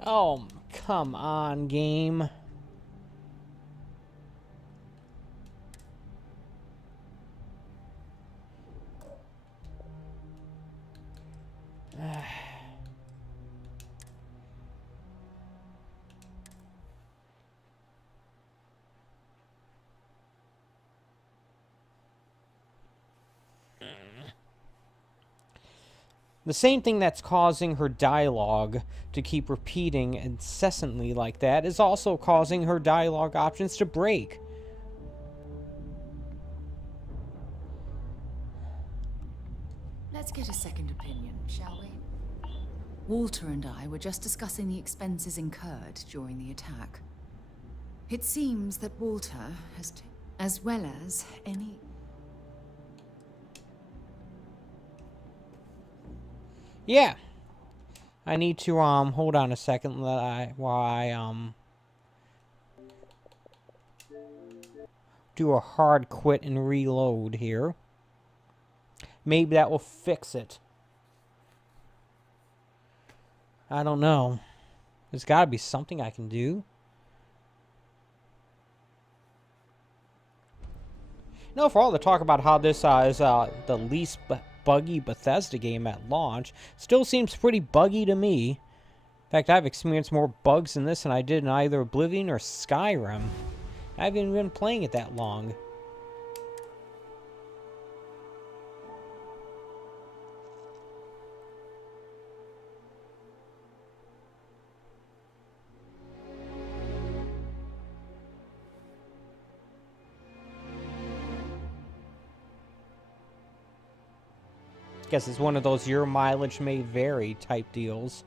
Oh, come on, game. The same thing that's causing her dialogue to keep repeating incessantly like that is also causing her dialogue options to break. Let's get a second opinion, shall we? Walter and I were just discussing the expenses incurred during the attack. It seems that Walter has, as well as any... Yeah. I need to, hold on a second while I, do a hard quit and reload here. Maybe that will fix it. I don't know. There's got to be something I can do. No, for all the talk about how this is the least buggy Bethesda game at launch, still seems pretty buggy to me. In fact, I've experienced more bugs in this than I did in either Oblivion or Skyrim. I haven't even been playing it that long. Guess it's one of those your mileage may vary type deals.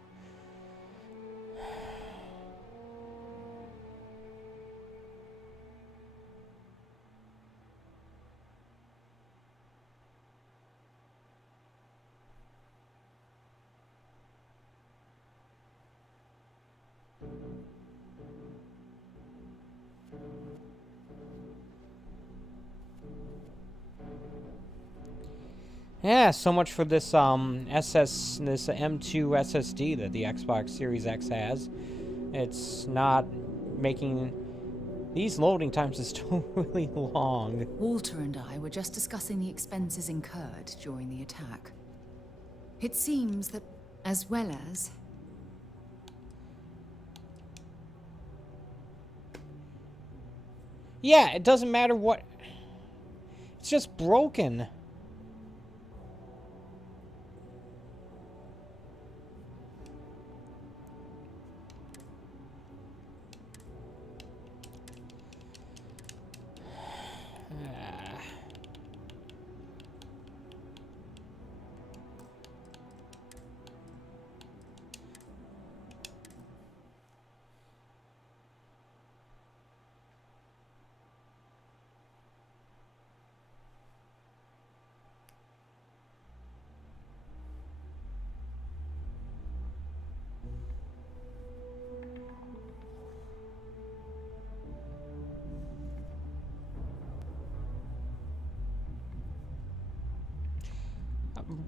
Yeah, so much for this M2 SSD that the Xbox Series X has. It's not making these loading times is still really long. Walter and I were just discussing the expenses incurred during the attack. It seems that, as well as... Yeah, it doesn't matter what... It's just broken.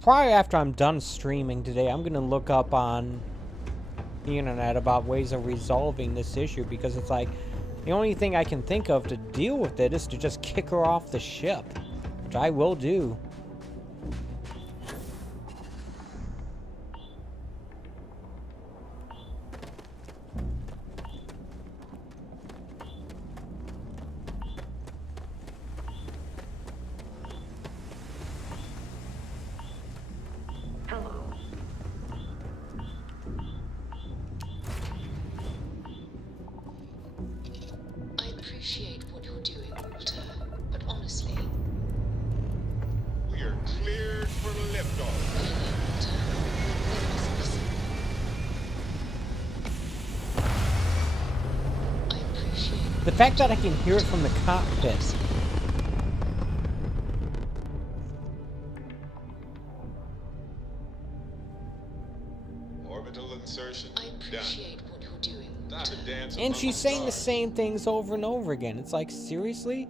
Probably after I'm done streaming today, I'm going to look up on the internet about ways of resolving this issue, because it's like, the only thing I can think of to deal with it is to just kick her off the ship, which I will do. The fact that I can hear it from the cockpit. Orbital insertion. I appreciate what you're doing. And she's saying the same things over and over again. It's like, seriously?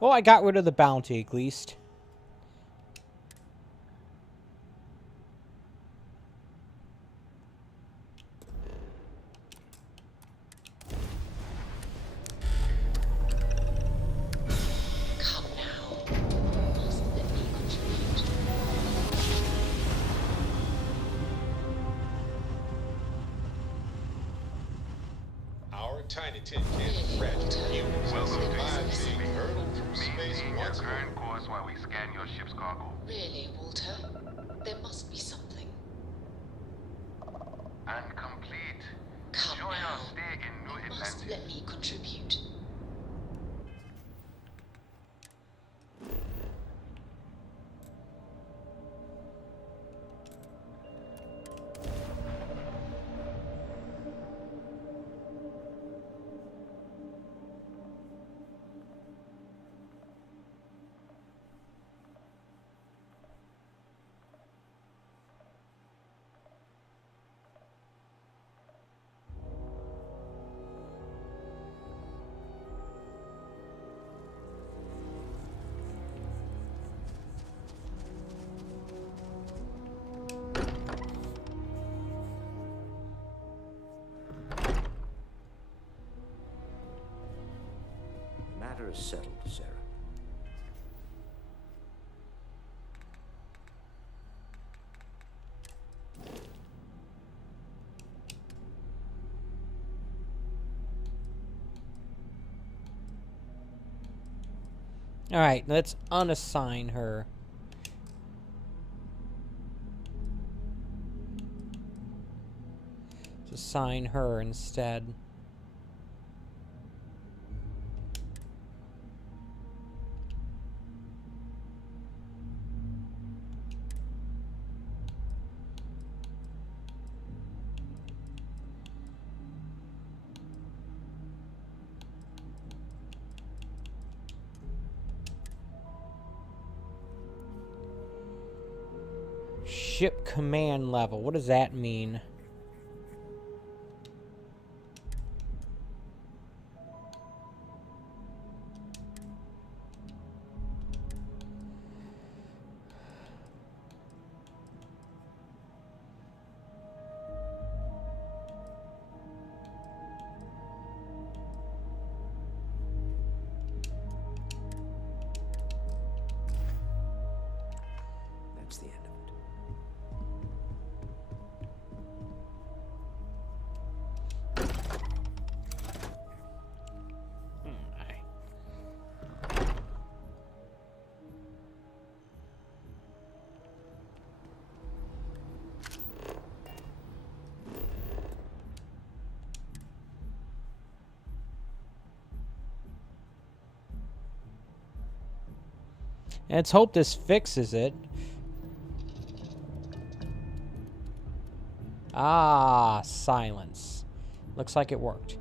Well, I got rid of the bounty, at least. Come now. You must let me contribute. tiny tin cans of fragile humans that survived being hurtled from space once more. Current course while we scan your ship's cargo. Really, Walter? There must be something. And complete. Come Enjoy now. your stay in New You must Atlantis. let me contribute. The matter is settled, Sarah. Alright, let's unassign her. Let's assign her instead. Ship command level. What does that mean? That's the end of it. Let's hope this fixes it. Ah, silence. Looks like it worked.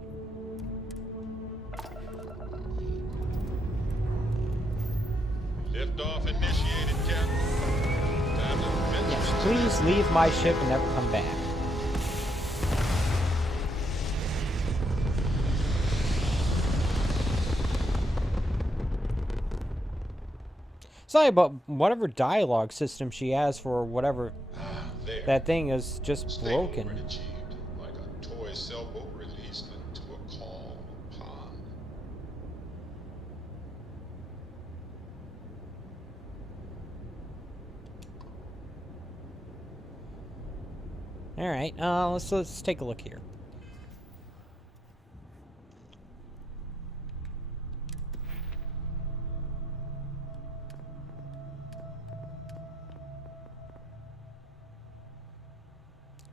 Liftoff initiated, Captain. Time to finish. Yes, please leave my ship and never come back. Sorry, but whatever dialogue system she has for whatever that thing is just broken. Achieved, like a toy sailboat released into a calm pond. All right, let's take a look here.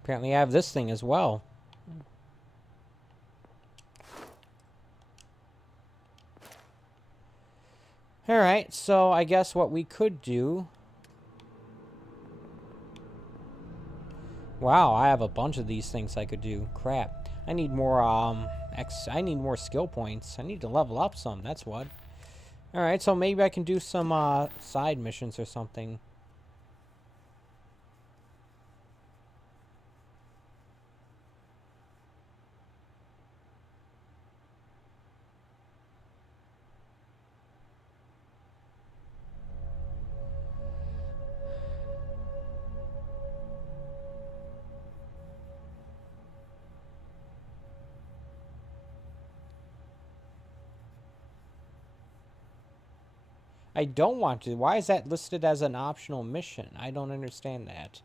Apparently, I have this thing as well. All right, so I guess what we could do. Wow, I have a bunch of these things I could do. Crap. I need more I need more skill points. I need to level up some, that's what. All right, so maybe I can do some side missions or something. I don't want to. Why is that listed as an optional mission? I don't understand that.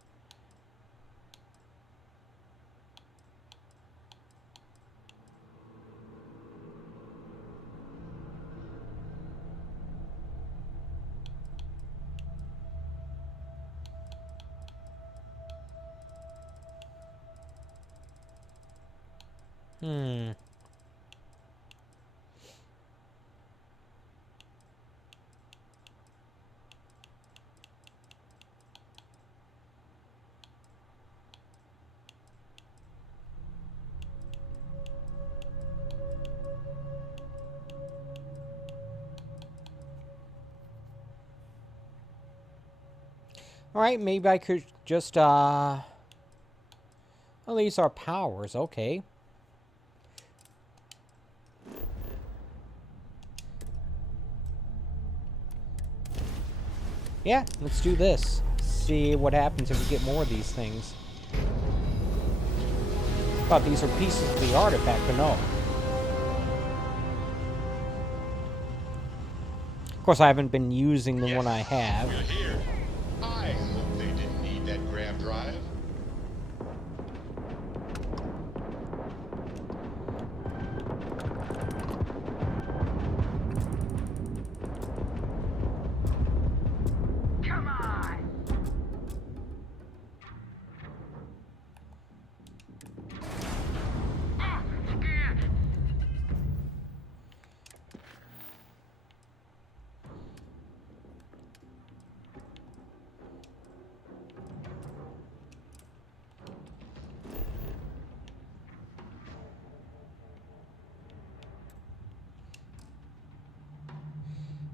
Alright, maybe I could just, release our powers, okay. Yeah, let's do this. See what happens if we get more of these things. Thought these were pieces of the artifact, but no. Of course, I haven't been using the one I have. We're here. I hope they didn't need that grav drive. Come on!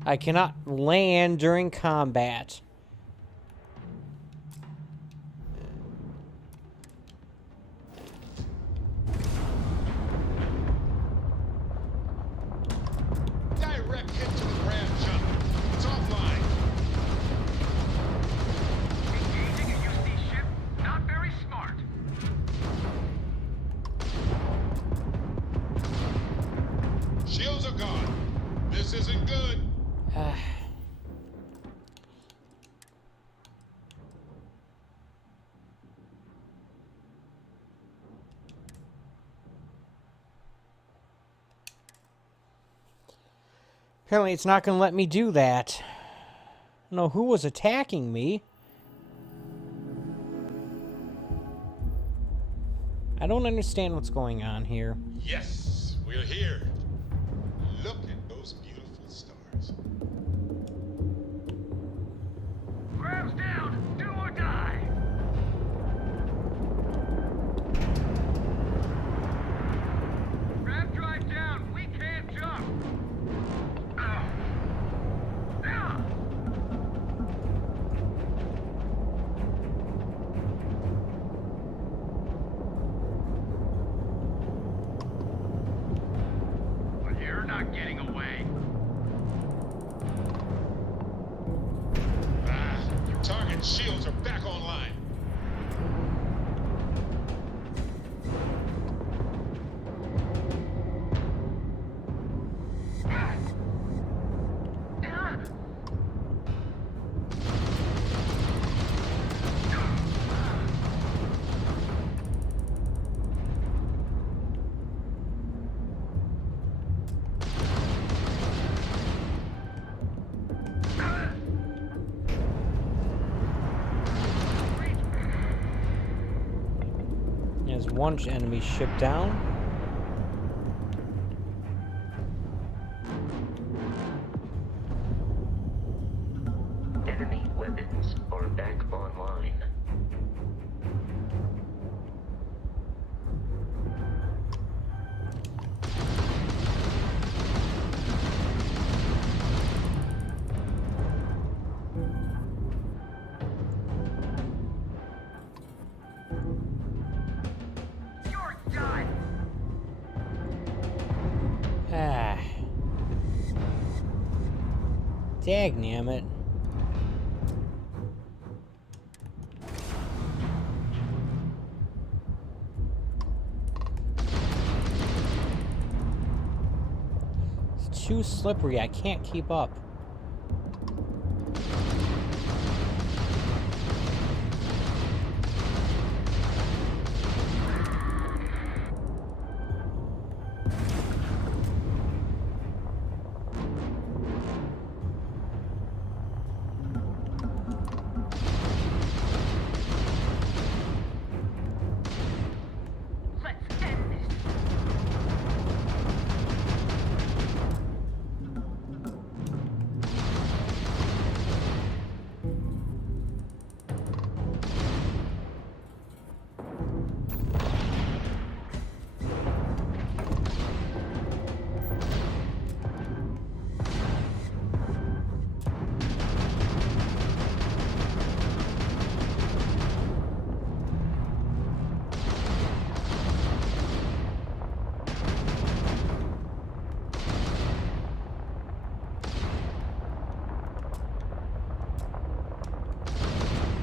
I cannot land during combat. Direct hit to the grav jump. It's offline. Engaging a UC ship? Not very smart. Shields are gone. This isn't good. Apparently it's not going to let me do that. I don't know who was attacking me. I don't understand what's going on here. Yes, we're here. Look at those beautiful stars. Grav's down! Do or die! Grav drive down! We can't jump! Well, you're not getting away. Target shields are back online. There's one enemy ship down. Enemy weapons are back online. Dagnammit. It's too slippery. I can't keep up.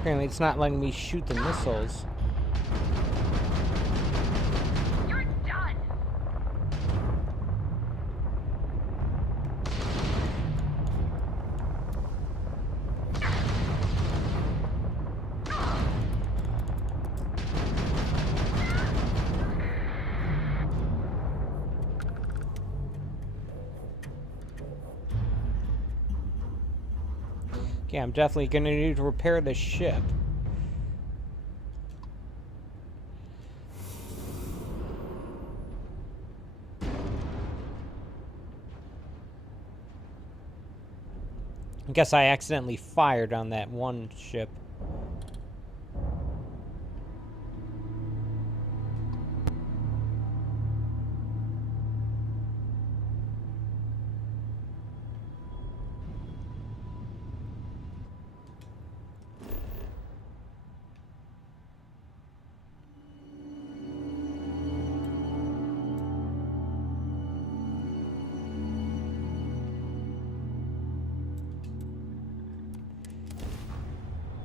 Apparently it's not letting me shoot the missiles. You're done. Okay, I'm definitely gonna need to repair this ship. I guess I accidentally fired on that one ship.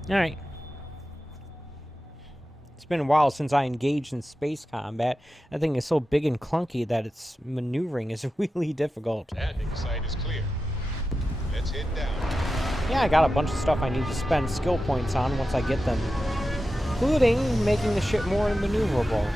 Alright. It's been a while since I engaged in space combat. That thing is so big and clunky that its maneuvering is really difficult. Landing site is clear. Let's head down. Yeah, I got a bunch of stuff I need to spend skill points on once I get them. Including making the ship more maneuverable.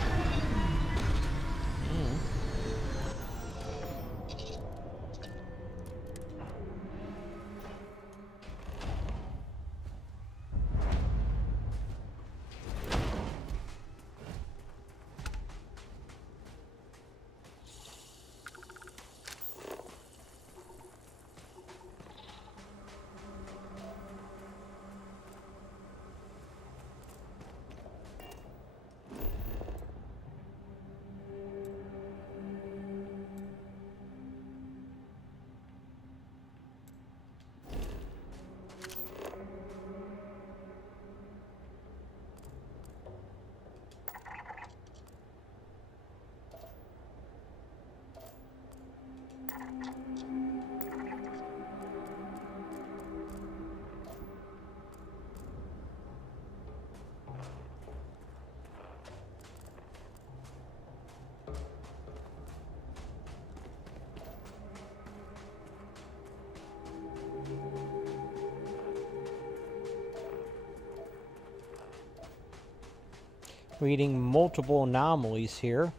Reading multiple anomalies here.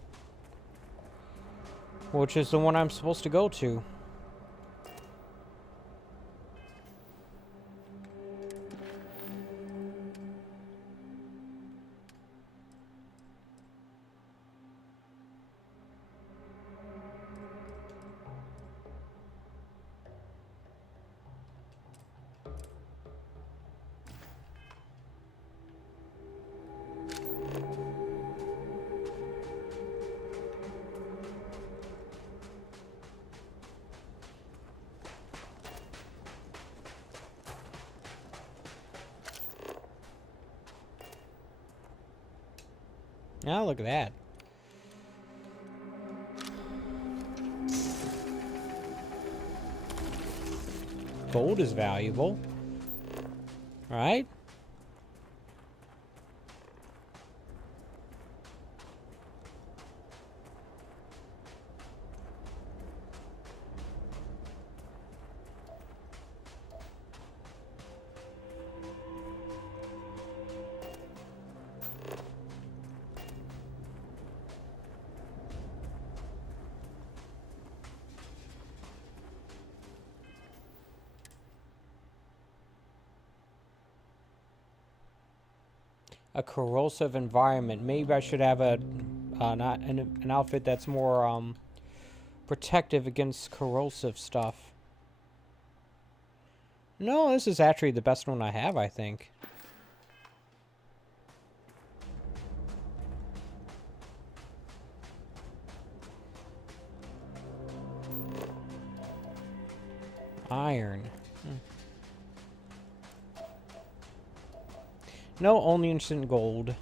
Which is the one I'm supposed to go to. Oh, look at that. Gold is valuable. Right? A corrosive environment. Maybe I should have a not an outfit that's more protective against corrosive stuff. No, this is actually the best one I have, I think. Iron. No, only instant gold.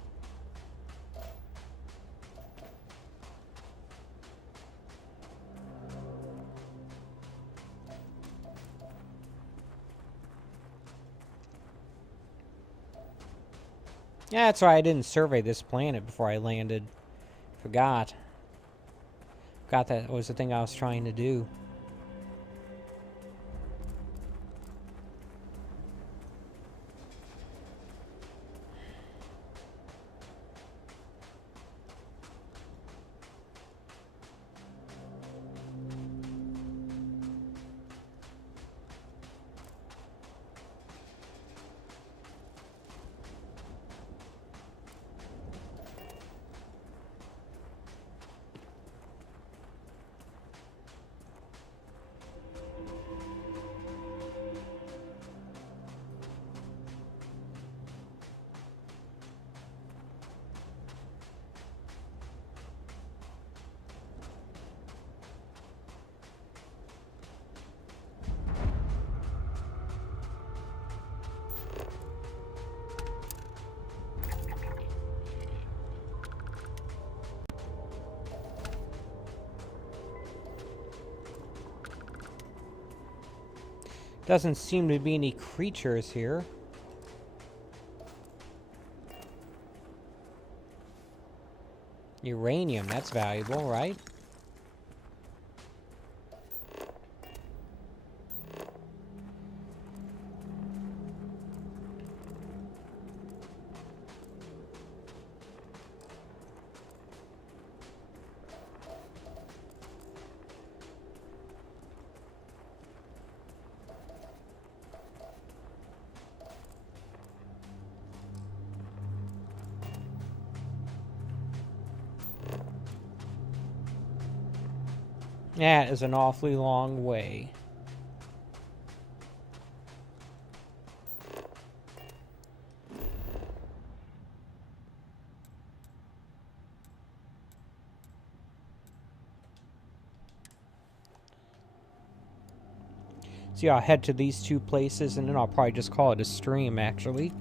Yeah, that's why I didn't survey this planet before I landed. Forgot. Forgot that was the thing I was trying to do. Doesn't seem to be any creatures here. Uranium, that's valuable, right? That is an awfully long way. So yeah, I'll head to these two places and then I'll probably just call it a stream, actually.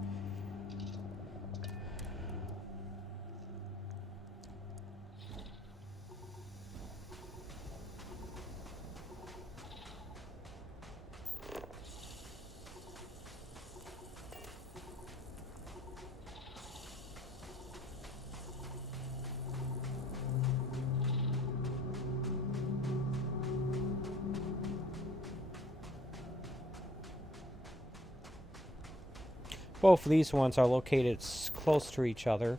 Both of these ones are located close to each other.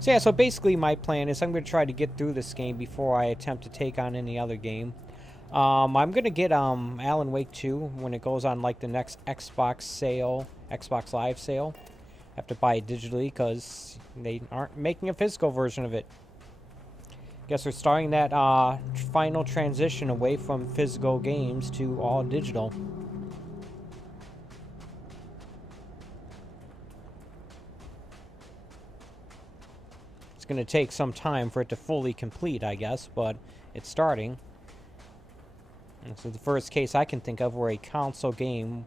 So yeah, so basically my plan is I'm going to try to get through this game before I attempt to take on any other game. I'm going to get Alan Wake 2 when it goes on like the next Xbox sale, Xbox Live sale. I have to buy it digitally because they aren't making a physical version of it. Guess we're starting that final transition away from physical games to all digital. It's going to take some time for it to fully complete, I guess, but it's starting. This is the first case I can think of where a console game,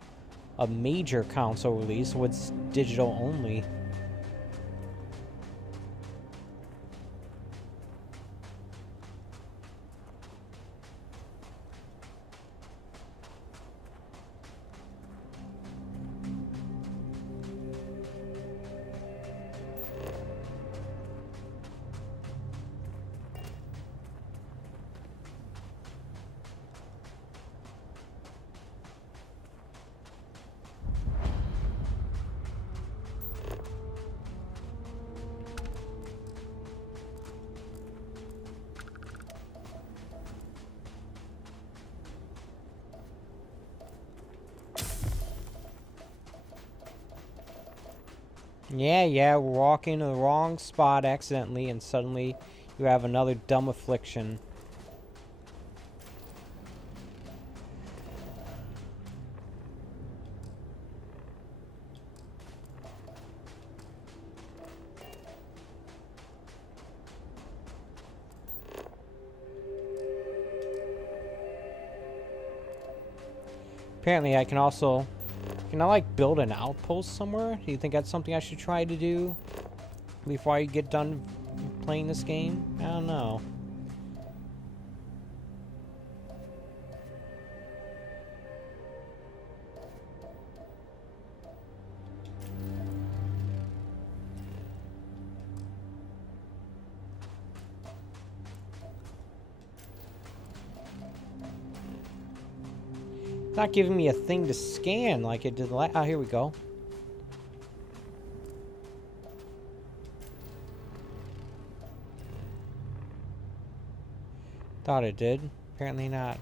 a major console release, was digital only. Yeah, we're walking to the wrong spot accidentally, and suddenly you have another dumb affliction. Apparently I can also... Can I, like, build an outpost somewhere? Do you think that's something I should try to do before I get done playing this game? I don't know. It's not giving me a thing to scan like it did oh, here we go. Thought it did. Apparently not.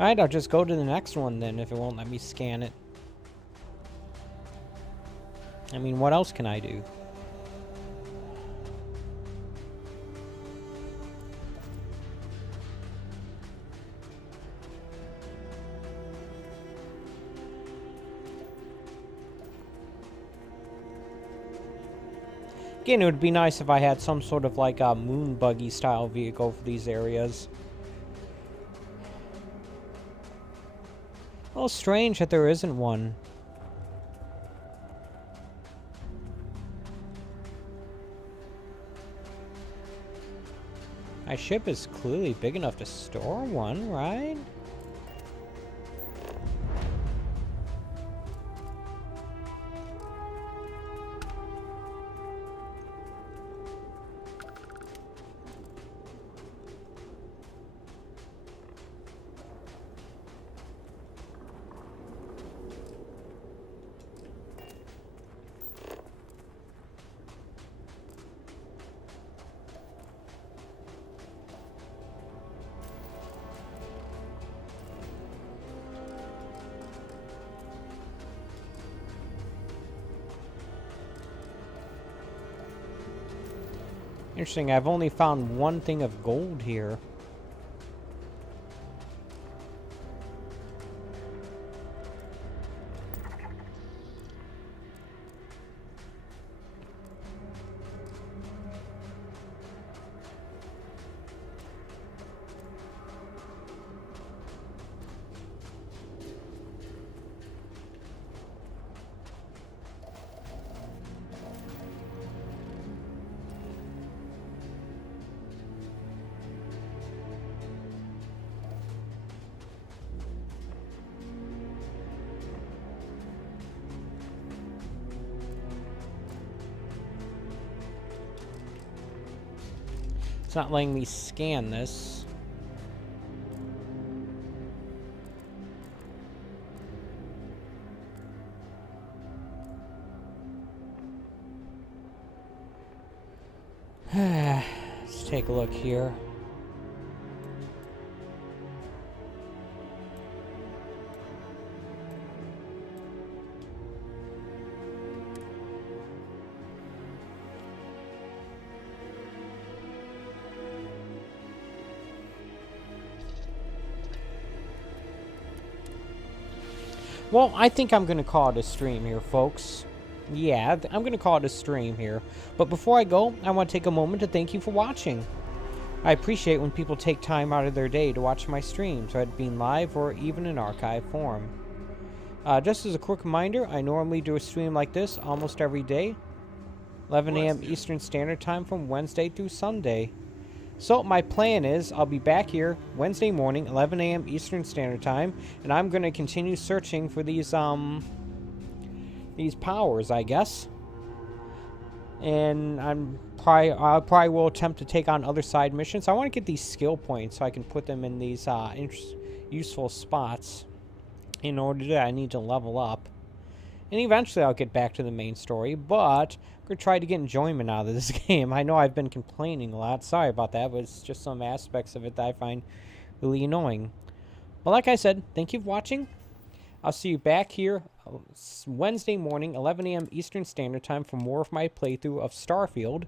Alright, I'll just go to the next one then if it won't let me scan it. I mean, what else can I do? Again, it would be nice if I had some sort of like a moon buggy style vehicle for these areas. Well, strange that there isn't one. My ship is clearly big enough to store one, right? Interesting, I've only found one thing of gold here. It's not letting me scan this. Let's take a look here. Well, I think I'm going to call it a stream here, folks. Yeah, I'm going to call it a stream here. But before I go, I want to take a moment to thank you for watching. I appreciate when people take time out of their day to watch my streams, whether it be live or even in archive form. Just as a quick reminder, I normally do a stream like this almost every day. 11 a.m. Eastern Standard Time from Wednesday through Sunday. So my plan is I'll be back here Wednesday morning, 11 a.m. Eastern Standard Time, and I'm going to continue searching for these powers, I guess. And I probably will attempt to take on other side missions. I want to get these skill points so I can put them in these useful spots. In order to do that, I need to level up. And eventually I'll get back to the main story, but I'm going to try to get enjoyment out of this game. I know I've been complaining a lot. Sorry about that, but it's just some aspects of it that I find really annoying. But like I said, thank you for watching. I'll see you back here Wednesday morning, 11 a.m. Eastern Standard Time for more of my playthrough of Starfield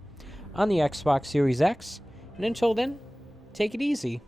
on the Xbox Series X. And until then, take it easy.